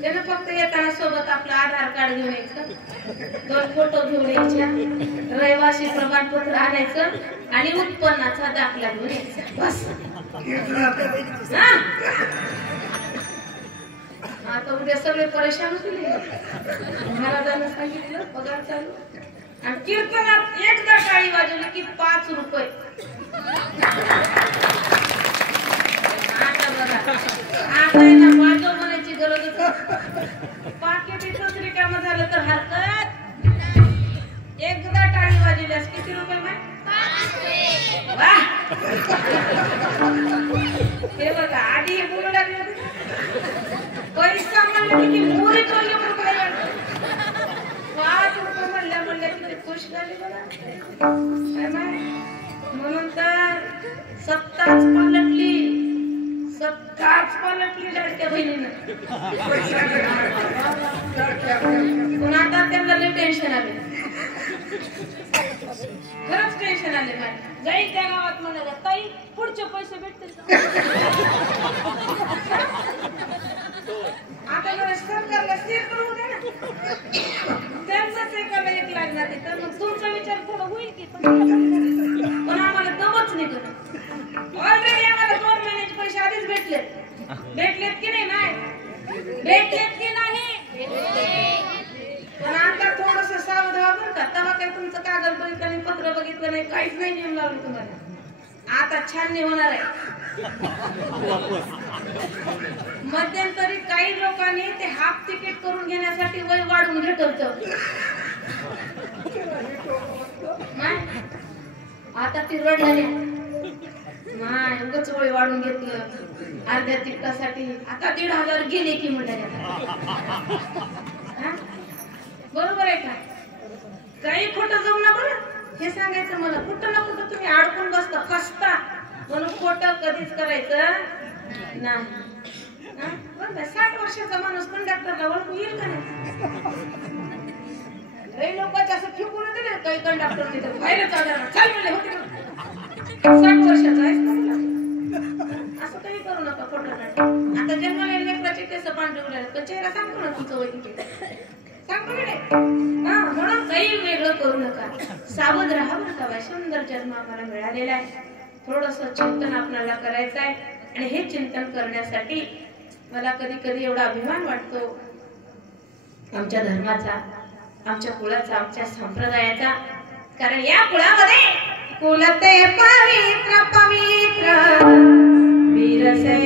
त्यानं फक्त येताना सोबत आपलं आधार कार्ड घेऊन यायचं 2 फोटो घेऊन यायच्या रहिवासी प्रमाणपत्र आणायचं आणि उत्पन्नाचा दाखला घेऊन यायचा बस आता उद्या सगळे परेशान होतील महाराजांना सांगितलं पगार चालू आणि कीर्तनात एकदा टाळी वाजवली की 5 रुपये आता बघा आता ना वाजव म्हणायची गरजच पाकिट इथंच रिकामं झालं तर हरकत एकदा टाळी वाजवल्यास किती रुपये हे बघा आधी हे बोलू लागले पैसा म्हणलं की मोरी तोडले रुपये 5 रुपये म्हणल्या किती खुश झाली बघा म्हणून तर सत्ताच पलटली लाडक्या बहिणीनं पण आता त्यांना लय टेन्शन आले खरंच टेन्शन आले जाईल त्या गावात म्हणाला ताई पुढचे पैसे भेटतील आता जरा सरकारला स्थिर करू दे ना त्यांचाच एकाला एक लागणार आहे तर मग तुमचा विचार थोडा होईल की पण आम्हाला दमच नाही करत ऑलरेडी आम्हाला 2 महिन्याचे पैसे आधीच भेटलेत की नाही भेटलेत की नाही पण आता थोडस सावध व्हा बरं का तेव्हा काही तुमचं कागद बघितलं नाही पत्र बघितलं नाही काहीच नाही नियम लावलं तुम्हाला आता छाननी होणार आहे मध्यंतरी काही लोकांनी ते हाफ तिकीट करून घेण्यासाठी वय वाढवून घेतलं आता ती रडणारी नाही उगाच वय वाढून घेतलं अर्ध्या तिकिटासाठी आता 1,500 गेले की म्हणतात बरोबर आहे का काही खोटं जाऊ ना बरं हे सांगायचं मला कुठं ना कुठं तुम्ही अडकून फसता म्हणून खोटं कधीच करायचं नाही 60 वर्षाचा माणूस कंडक्टरला ओळखू येईल का नाही काही लोकांचं असं फिकून दिले काही कंडक्टर तिथं बाहेर चाल म्हणले होते 60 वर्षाचा आहेस ना असं काही करू नका खोटं नाही आता जन्माला लेकराचे केस पांढरे उडाले पण चेहरा सांगतो ना तुमचं वय किती सांगतो म्हणून काही वेगळं करू नका सावध राहा बरं का सुंदर जन्म आम्हाला मिळालेला आहे थोडस चिंतन आपल्याला करायचं आहे आणि हे चिंतन करण्यासाठी मला कधी कधी एवढा अभिमान वाटतो आमच्या धर्माचा आमच्या कुळाचा आमच्या संप्रदायाचा कारण या कुळामध्ये कुलते पवित्र पवित्र वीरसे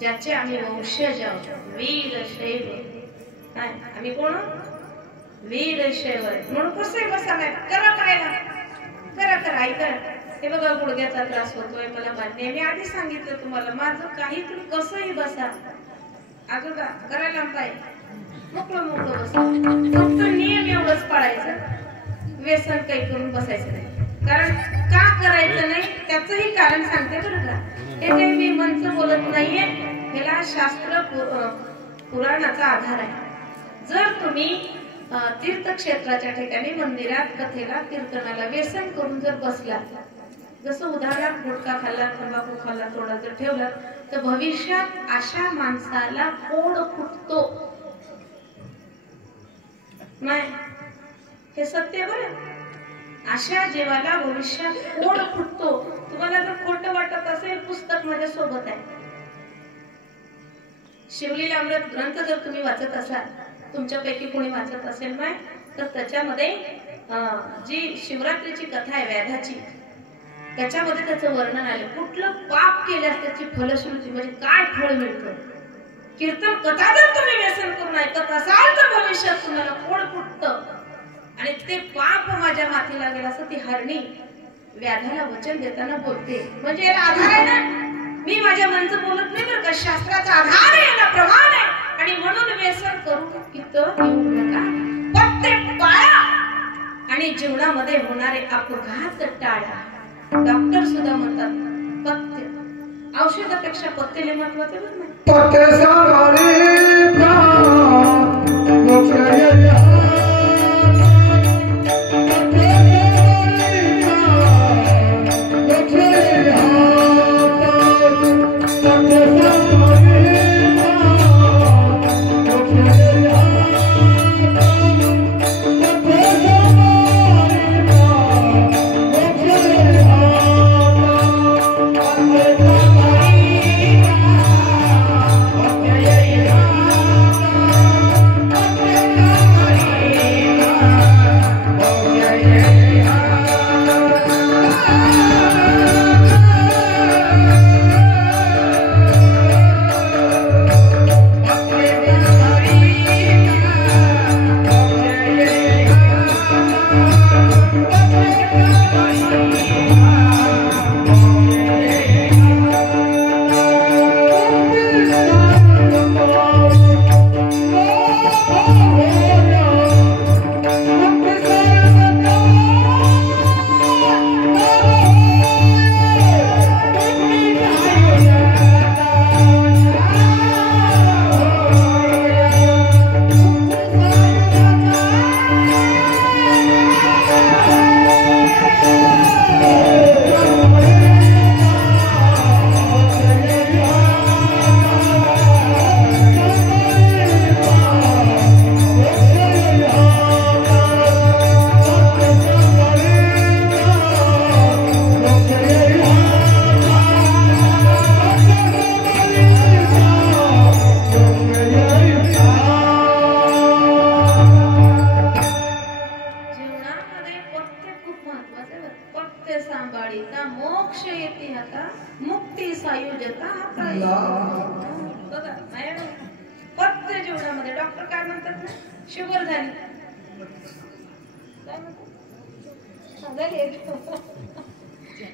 ज्याचे आम्ही वंशज आहोत, वीरशैव. आम्ही कोण? वीरशैव. म्हणून कसंही बसा नाही, करा करायला, करा ऐका. हे बघा गुडघ्याचा त्रास होतोय मला मान्य आहे, मी आधी सांगितलं तुम्हाला, माझं काही तुम्ही कसंही बसा, अजून करायला पाहिजे, मोकळं बसा. फक्त नियम एवढंच पाळायचं, व्यसन काही करून बसायचं नाही. कारण का करायचं नाही त्याचंही कारण सांगते बरं का. हे काही मी मंच बोलत नाहीये, ह्याला शास्त्र पुराणाचा आधार आहे. जर तुम्ही तीर्थक्षेत्राच्या ठिकाणी मंदिरात कथेला कीर्तनाला व्यसन करून जर बसला, जसं उदाहरणार्थ गुटखा खाल्ला, तंबाखू खाल्ला, थोडा जर ठेवला, तर भविष्यात अशा माणसाला पोड फुटतो. नाही, हे सत्य बरं. अशा जीवाला भविष्यात पोड फुटतो. तुम्हाला जर खोटं वाटत असेल, पुस्तक माझ्या सोबत आहे. शिवलीला अमृत ग्रंथ जर तुम्ही वाचत असाल, तुमच्यापैकी कोणी वाचत असेल नाही, तर त्याच्यामध्ये जी शिवरात्रीची कथा आहे व्याधाची, त्याच्यामध्ये त्याचं वर्णन आलं. कुठलं पाप केल्यास त्याची फलश्रुती म्हणजे काय फळ मिळतं. कीर्तन कथा जर तुम्ही व्यसन करून ऐकत असाल तर भविष्यात तुम्हाला पोड फुटतं. आणि ते पाप माझ्या माथी लागेल असं ती हरणी व्याधाला वचन देताना बोलते. म्हणजे याला आधार आहे ना, मी माझ्या मनचं बोलत नाही बरं का, शास्त्राचा आधार आहे, याला प्रमाण आहे. आणि म्हणून व्यसन करून इथं येऊ नका, पत्ते पाळा आणि जीवनामध्ये होणारे अपघात टाळा. डॉक्टर सुद्धा म्हणतात पथ्य औषधापेक्षा पथ्य लय महत्वाचे बरं ना.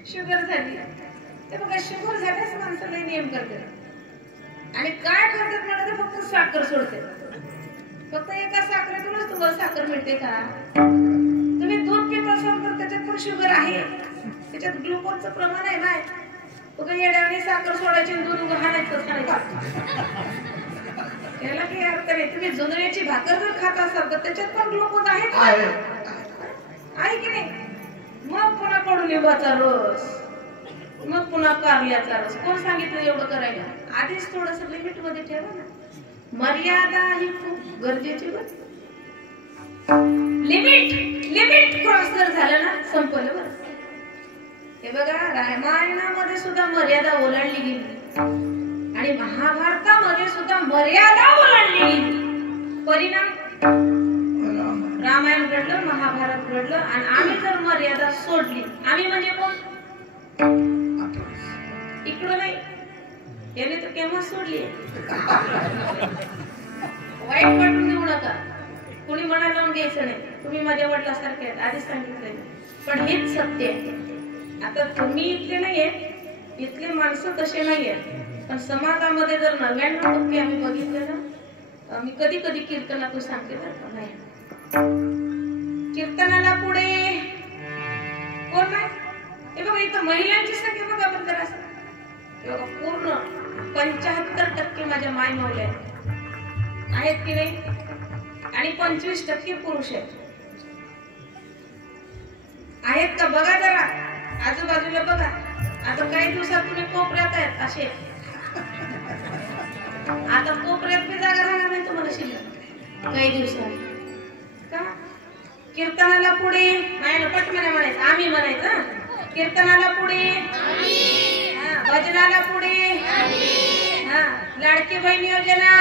शुगर झाली ते बघा, शुगर झाल्यास माणसाला नियम करतात आणि काय करतात म्हणजे फक्त साखर सोडते. फक्त एका साखरेतूनच तुम्हाला साखर मिळते का? तुम्ही दूध पित असाल तर त्याच्यात पण शुगर आहे, त्याच्यात ग्लुकोजचं प्रमाण आहे. बाय बघा, येड्याने साखर सोडायची दूध उघडायचं याला काही अर्थ नाही. तुम्ही जुनऱ्याची भाकर जर खात असाल तर त्याच्यात पण ग्लुकोज आहे की नाही? मग पुन्हा कडुलिंबाचा रस, मग पुन्हा कारल्याचा रस. कोण सांगितलं एवढं करायला? आधीच थोडस लिमिट मध्ये ठेवा ना. मर्यादा ही खूप गरजेची बरं. लिमिट क्रॉस जर झालं ना संपलं बरं. हे बघा, रामायणामध्ये सुद्धा मर्यादा ओलांडली गेली आणि महाभारतामध्ये सुद्धा मर्यादा ओलांडली गेली. परिणाम रामायण घडलं, महाभारत घडलं. आणि आम्ही जर मर्यादा सोडली, आम्ही म्हणजे कोण? इकडं नाही, याने तर केव्हा सोडली. वाईट वाटून देऊ नका, कुणी मनाला लावून घ्यायचं नाही. तुम्ही माझ्या वडिलांसारखे आहेत, आधीच सांगितलंय. पण हेच सत्य आहे. आता तुम्ही इथले नाहीये, इथले माणसं तसे नाहीये, पण समाजामध्ये जर 99% आम्ही बघितले ना, मी कधी कधी कीर्तनातून सांगते नाही, कीर्तनाला पुढे कोण नाही. हे बघा इथं महिलांची संख्या बघा बरं जरा असं, पूर्ण 75% माझ्या माय मौल्या आहेत की नाही, आणि 25% पुरुष आहेत का बघा जरा आजूबाजूला बघा. आता काही दिवसात तुम्ही कोपऱ्यात आहेत असे, आता कोपऱ्यात बी जागा राहणार नाही तुम्हाला शिल्लक काही दिवसांनी. का कीर्तनाला पुढे मायाला पटमने म्हणायचं, आम्ही म्हणायचं कीर्तनाला पुढे, भजनाला पुढे, लाडकी बहीण योजना,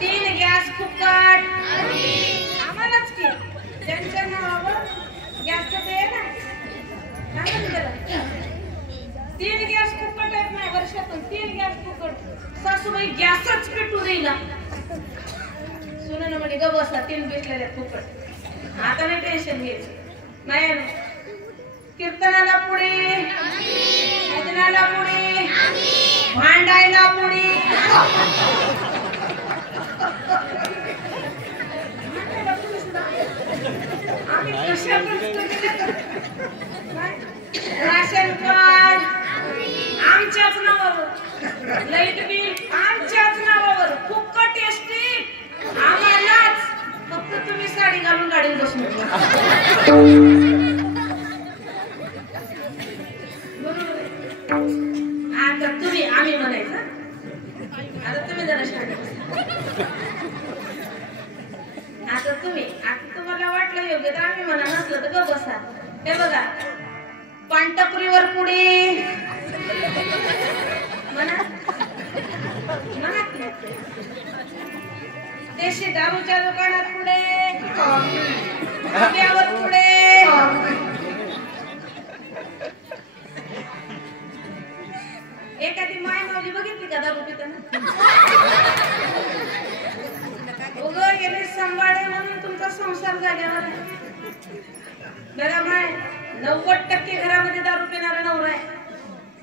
3 गॅस फुकट आम्हालाच की, त्यांच्या नावावर गॅसचं ते आहे ना, 3 गॅस फुकट आहेत ना वर्षातून, 3 गॅस फुकट. सासूबाई गॅसच पेटू देईना, सुनन म्हणे ग बसा 3 भेटलेल्या फुकट. आता नाही टेन्शन घ्यायचं. नाही कीर्तनाला पुढे, भजनाला पुढे, भांडायला पुढे, आम्ही कशा राशन कार्ड आमच्याच नावावर, लाईट बिल आमच्याच नावावर, फुकट एसटी आम्हालाच, फक्त तुम्ही साडी घालून गाडीत बसून. आता तुम्ही आम्ही म्हणायचं, आता तुम्ही जरा शांत. आता तुम्ही, आता तुम्हाला वाटलं योग्य तर आम्ही म्हणा, नसलं तर ग बसा. हे बघा पांटपुरीवर पुढे म्हणा, म्हणा देशी दारूच्या दुकानात पुढे, धाब्यावर पुढे, एखादी माय मावली बघितली का दारू पिताना? उगं गेले सांभाळे म्हणून तुमचा संसार झाल्यावर आहे. बघा माय 90% घरामध्ये दारू पिणारा नवरा आहे.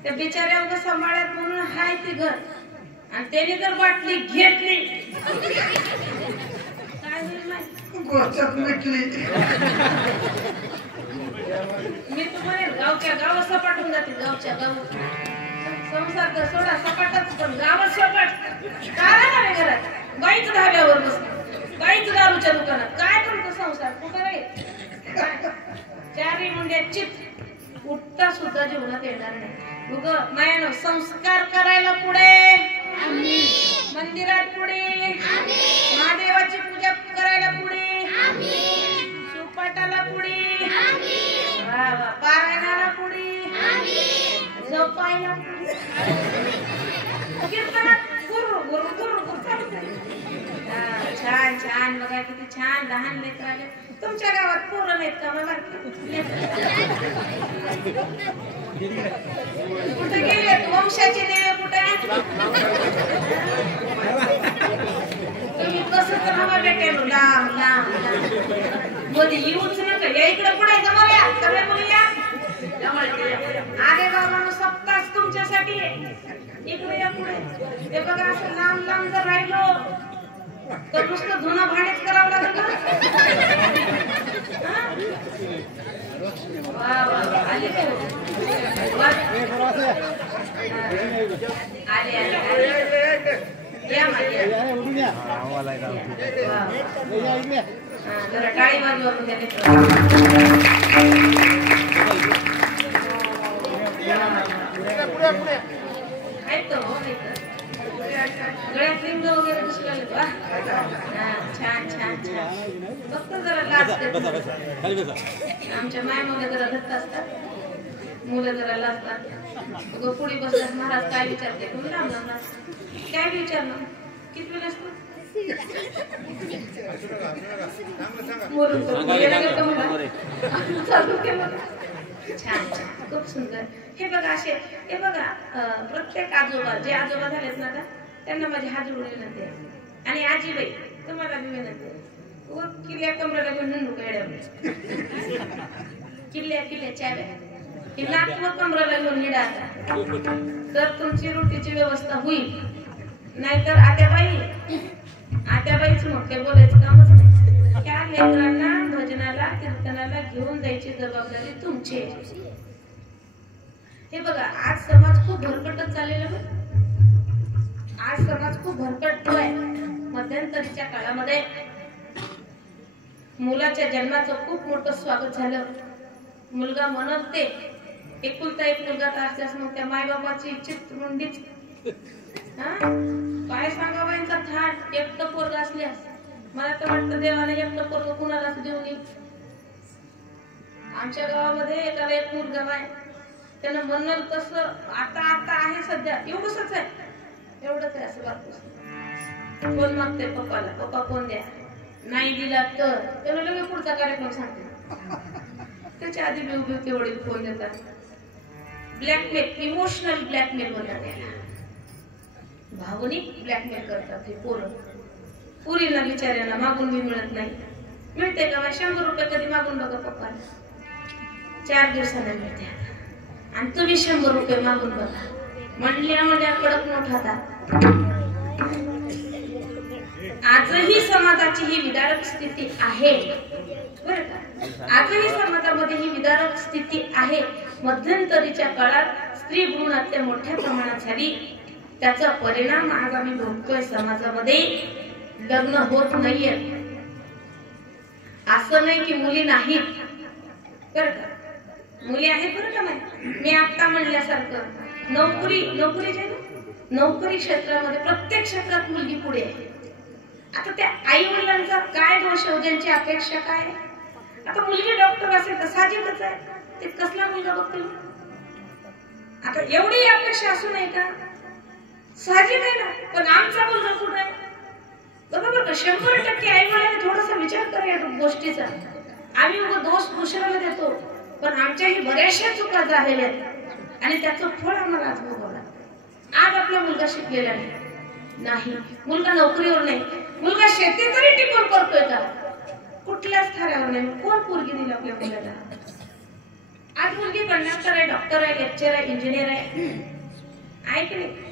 त्या बिचाऱ्या उगं सांभाळ्यात म्हणून हाय ते घर, आणि त्याने जर बाटली घेतली काय होईल माहिती? मी तुम्हाला गावच्या गाव सपाटून जाते, गावच्या गाव. संसार तर सोडा सपाटच, पण गावात सपाट काय राहणार घरात? बाईच धाब्यावर बसली, बाईच दारूच्या दुकानात, काय तुमचा संसार कुठं राहील? 4 मुंड्या चित उठता सुद्धा जीवनात येणार नाही. उगं मायानो संस्कार करायला पुढे, मंदिरात पुढे, महादेवाची पूजा करायला पुढे, शिवपाठाला पुढे, पारायणाला पुढे, झोपायला पुढे, कीर्तनात गुरु गुरु गुरु गुरु. छान छान बघा किती छान लहान लेकर आले. तुमच्या गावात पोरं नाहीत का? मला कुठे गेले वंशाचे देवे कुठे? तुम्ही कसं तर हवा भेटेल लांब लांब मध्ये येऊच नका. या इकडे पुढे जमल या सगळे मुली या. अरे बाबा सप्ताच तुमच्यासाठी इकडे या पुढे. ते बघा असं लांब लांब जर राहिलो तर नुसतं धुणं भांडेच करावं लागेल ना. वा वा आले आले या जरा टाळी वाजवा तुझ्या गळ्यात लिंग वगैरे कशी लागले बा. छान छान छान. फक्त जरा लाज आमच्या माय मुलं जरा घट्ट असतात, मुलं जरा लाजतात. पुढे बसतात. महाराज काय विचारते? तुम्ही लांब लांब काय विचारलं? किती वेळ असतो छान छान, खूप सुंदर. हे बघा असे, हे बघा प्रत्येक आजोबा, जे आजोबा झालेत ना आता, त्यांना माझी हात जोडून विनंती आहे. आणि आजीबाई तुम्हाला मी विनंती आहे, किल्ल्या कमरेला घेऊन हिंडू काढ्या, किल्ल्या चाव्या की नाक कमरेला घेऊन हिंडा, तर तुमची रोटीची व्यवस्था होईल. नाहीतर आत्याबाईच मग काही बोलायचं कामच नाही. त्या लेकरांना भजनाला कीर्तनाला घेऊन जायची जबाबदारी तुमची. हे बघा आज समाज खूप भरकटत चाललेला आहे. आज समाज खूप भरकटतोय. मध्यंतरीच्या काळामध्ये मुलाच्या जन्माचं खूप मोठं स्वागत झालं. मुलगा म्हणत ते एकुलता एक मुलगा असल्यास मग त्या मायबापाची इच्छित रुंडीच काय सांगावं यांचा थाट. एकटं पोरग असल्यास मला तर वाटतं देवाने एकटं पोरग कुणालाच देऊ नये. आमच्या गावामध्ये एकाला एक मुलगा आहे, त्यानं म्हणलं तसं आता आहे सध्या एवढंच आहे, एवढंच आहे असं वाटतं. कोण मागते पप्पाला, पप्पा कोण द्या, नाही दिला तर त्याला लगेच पुढचा कार्यक्रम सांगते. त्याच्या आधी बिवबिव ते वडील फोन देतात. ब्लॅकमेल, इमोशनल ब्लॅकमेल म्हणतात त्याला, भावनिक ब्लॅकमेल करतात हे पोरं. पुरीला बिचाऱ्याला मागून बी मिळत नाही. मिळते का 100 रुपये कधी मागून बघा पप्पाला, 4 दिवसाला मिळते. आणि तुम्ही 100 रुपये मागून बघा, म्हणल्या कडक नोट हातात. आजही समाजाची ही विदारक स्थिती आहे बरं का. आजही समाजामध्ये ही विदारक स्थिती आहे. मध्यंतरीच्या काळात स्त्री भ्रूण हत्या मोठ्या प्रमाणात झाली. त्याचा परिणाम आज आम्ही भोगतोय समाजामध्ये. लग्न होत नाहीये. असं नाही की मुली नाहीत बरं का, मुली आहेत बरं का. नाही मी आता म्हणल्यासारखं नोकरी क्षेत्रामध्ये प्रत्येक क्षेत्रात मुलगी पुढे आहे. आता त्या आई वडिलांचा काय दोष आहे, ज्यांची अपेक्षा काय. आता मुलगी डॉक्टर असेल तर साहजिकच आहे, ते कसला मुलगा बघतील. आता एवढी अपेक्षा असू नये का, साहजिक आहे ना. पण आमचा मुलगा कुठे आहे बरोबर का. 100% आई वडिलांनी थोडासा विचार करा या गोष्टीचा. आम्ही दोष दुसऱ्याला देतो, पण आमच्याही बऱ्याचशा चुका झालेल्या आहेत आणि त्याचं फळ आम्हाला आज भोगावं लागतं. आज आपला मुलगा शिकलेला नाही, मुलगा नोकरीवर नाही, मुलगा शेती तरी टिकून करतोय का, कुठल्याच थरावर नाही. कोण पोरगी दिली आपल्या मुलाला. आज मुलगी कंडक्टर आहे, डॉक्टर आहे, लेक्चर आहे, इंजिनियर आहे की नाही.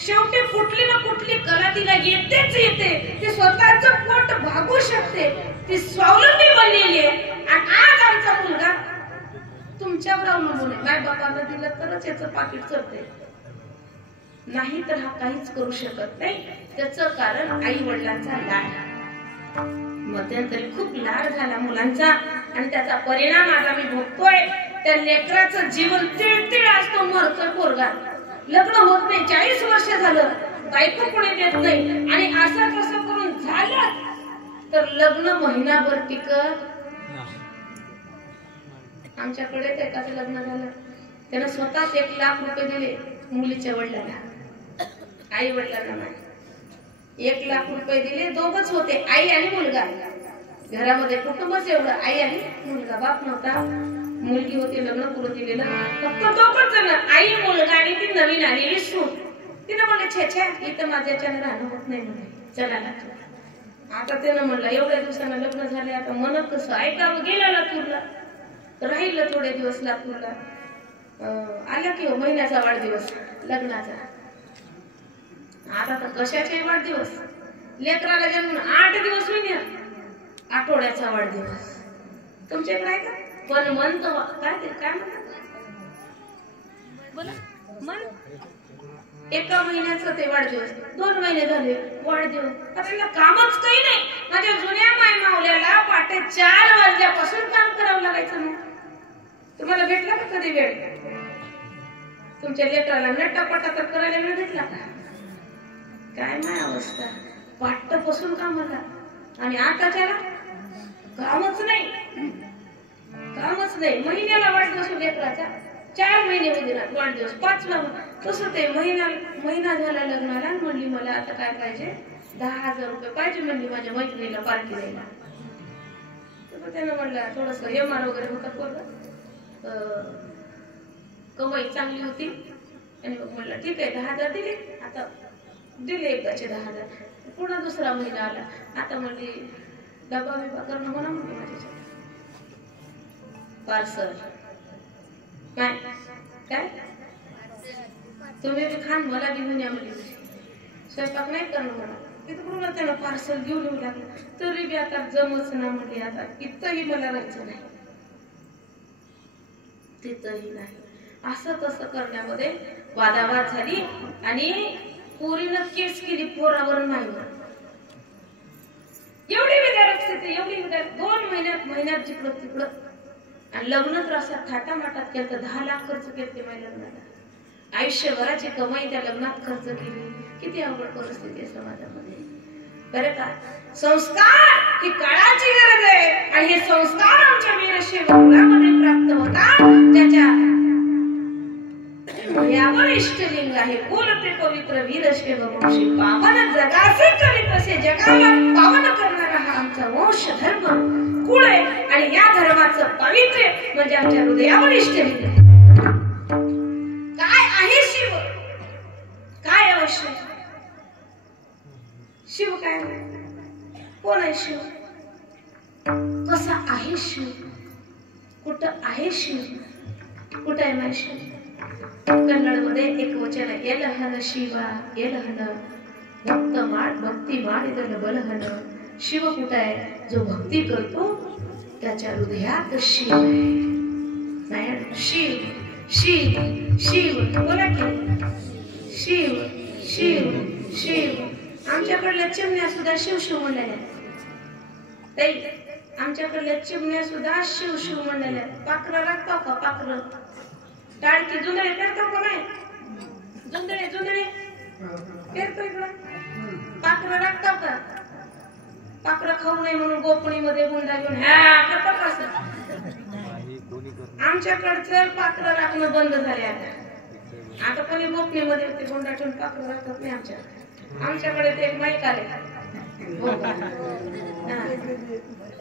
शेवटी कुठली ना कुठली कला तिला येतेच येते. ती स्वतःचं पोट भागू शकते, ती स्वावलंबी बनलेली आहे. आणि आज आमचा मुलगा तुमच्यावर अवलंबून आहे. माय बाबांना दिलं तरच याचं पाकिट चढते, नाही तर हा काहीच करू शकत नाही. त्याचं कारण आई वडिलांचा लाड. मध्यंतरी खूप लाड झाला मुलांचा आणि त्याचा परिणाम आज आम्ही भोगतोय. त्या लेकराचं जीवन तिळतिळ असतो, मरतोय पोरगा. लग्न होत नाही, 40 वर्ष झालं, बायको कोणी देत नाही. आणि असं कसं करून झालं तर लग्न महिनाभर टिकत. आमच्याकडे एकाचं लग्न झालं, त्यानं स्वतःच 1 लाख रुपये दिले मुलीच्या वडिलांना, आई वडिलांना नाही. 1 लाख रुपये दिले. दोघच होते, आई आणि मुलगा. घरामध्ये कुटुंबच एवढं, आई आणि मुलगा. बाप नव्हता, मुलगी होती, लग्न करून दिलेलं. फक्त दोघच जण, आई मुलगा आणि ती नवीन आलेली सून. तिनं म्हणलं छे इथं माझ्याच्यानं राहणं होत नाही म्हणे, चला लातूर. आता त्यानं म्हणलं एवढ्या दिवसानं लग्न झाले, आता म्हणत कसं ऐकावं. गेला लातूरला, राहिलं थोडे दिवस लातूरला. आला की महिन्याचा वाढदिवस लग्नाचा. आता तर कशाचे वाढदिवस, लेकराला जन्म 8 दिवस होईल, आठवड्याचा वाढदिवस. तुमच्याकडे आहे का. पण मन तर काय म्हणतात बोला, मन 1 महिन्याचं ते वाढदिवस, 2 महिने झाले वाढदिवस. आता त्यांना कामच काही नाही. माझ्या जुन्या माय मावल्याला पाटे 4 वाजल्यापासून काम करावं लागायचं. मग तुम्हाला भेटला का कधी वेळ. तुमच्या लेकराला नटापटा तर करायला वेळ भेटला का. काय माय अवस्था, पाटपासून कामाला. आणि आताच्याला कामच नाही. महिन्याला वाढदिवस लेकराचा, 4 महिने होते वाढदिवस, 5वा तसं ते महिना झाला लग्नाला. म्हणली मला आता काय पाहिजे, 10,000 रुपये पाहिजे म्हणली माझ्या मैत्रिणीला पार्टी द्यायला. तर त्यानं म्हणलं थोडस एमआर वगैरे होतं पोरगं, कमाई चांगली होती आणि मग म्हणलं ठीक आहे 10,000 दिले, आता दिले एकदाचे 10,000. पुन्हा दुसरा महिना आला, आता म्हणली डबा बिबा करणं म्हणा म्हणते माझ्या पार्सल काय काय तुम्ही बी खान मला घेऊन या म्हणजे स्वयंपाक नाही करणं म्हणा. तिथं त्याला पार्सल घेऊन येऊ लागलं, तरी बी आता जमच ना म्हणजे आता इथंही मला राहायचं नाही, तिथंही नाही. असं तसं करण्यामध्ये वादावाद झाली आणि पोरीनं केस केली पोरावर नाही. एवढी विदारक स्थिती, एवढी विदारक 2 महिन्यात जिकडं तिकडं. आणि लग्न तर असं थाटामाटात केलं तर 10 लाख खर्च केले माझ्या लग्नाला. आयुष्यभराची कमाई त्या लग्नात खर्च केली. किती अवघड परिस्थिती आहे समाजामध्ये बरं का. संस्कार ही काळाची गरज आहे आणि हे संस्कार आमच्या वीरशैव कुळामध्ये प्राप्त होतात. ज्याच्या यावर इष्टलिंग आहे बोलते पवित्र वीरशैव वंशी पावन जगाचे करीत असे जगाला पावन करणारा हा आमचा वंश धर्म कुळ आहे. आणि या धर्माचं पावित्र्य म्हणजे आमच्या हृदयावर इष्टलिंग आहे. काय आहे शिव, काय अवश्य शिव, काय कोण आहे शिव, कसा आहे शिव, कुठं आहे शिव, कुठं आहे माझ शिव. कन्नड मध्ये एक वचन आहे एलहन शिवा एलहन भक्ती माडिदल बलहन. शिव कुठं आहे, जो भक्ती करतो त्याच्या हृदयात शिव आहे. शिव शिव शिव बोला की शिव शिव शिव. आमच्याकडल्या चिमण्या सुद्धा शिव शिव म्हणलेल्या ताई, आमच्याकडल्या चिमण्या सुद्धा शिव शिव म्हणलेल्या. पाखरं राखतो का, पाखरं टाळकी जुंदळे पेरतो का नाही, जुंदळे जुंदळे पेरतो इकडं. पाखरं राखतो का, पाखरं खाऊ नये म्हणून गोपणीमध्ये गुंडा घेऊन ह्या करतो का असं. आमच्याकडचं पाखरं राखणं बंद झाले आता. आता कोणी गोपणीमध्ये ते गुंडा ठेवून पाखरं राखत नाही. आमच्याकडे ते एक माईक आले,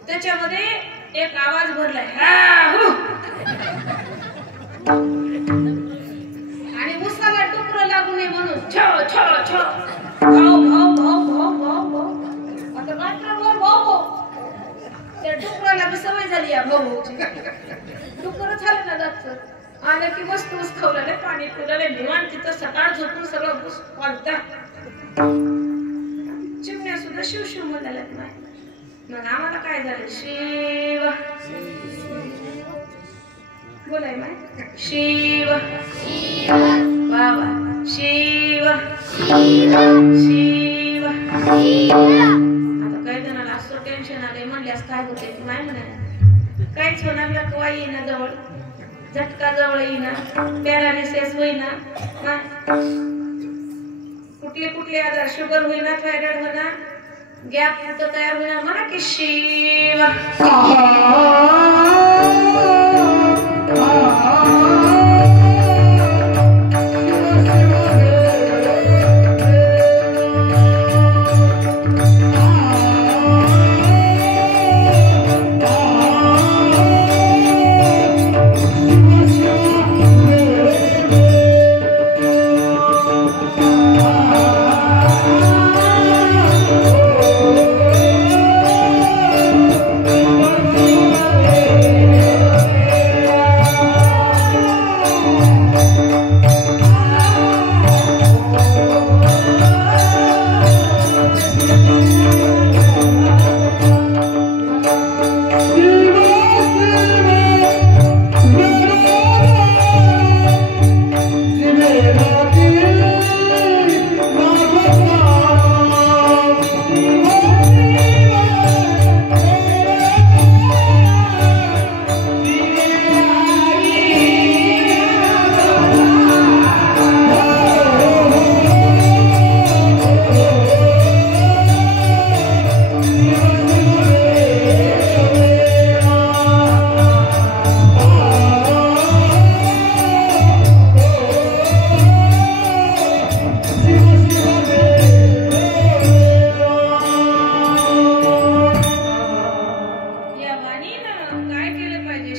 त्याच्यामध्ये एक आवाज भरलाय आणि उसाला डुकर लागू नये म्हणून छो छो छो भाऊ भाऊ भाऊ भाऊ भाऊ भाऊ. आता रात्रभर भाऊ भाऊ. त्या डुकराला बी सवय झाली या भाऊची. डुकर झालं ना जास्त आलं की मस्त ऊस खावलं, पाणी पिवलं, निवांत तिथं सकाळ झोपून सगळं ऊस पालतात. चिमण्या सुद्धा शिव शिव म्हणाल्यात नाही. मग आम्हाला काय झालं, शिव बोलाय माय, शिव बाबा शिव शिव. आता काही जणांना असं टेन्शन आलंय, म्हणल्यास काय होते की नाही म्हणायला, काहीच होणार ना. कवा येईना जवळ, झटका जवळ येईना, पॅरालिसिस होईना, कुठले कुठले आजार, शुगर होईना, थायरॉइड होईना, गॅप कुठं तयार होईना. म्हणा की शिव. काय केलं पाहिजे.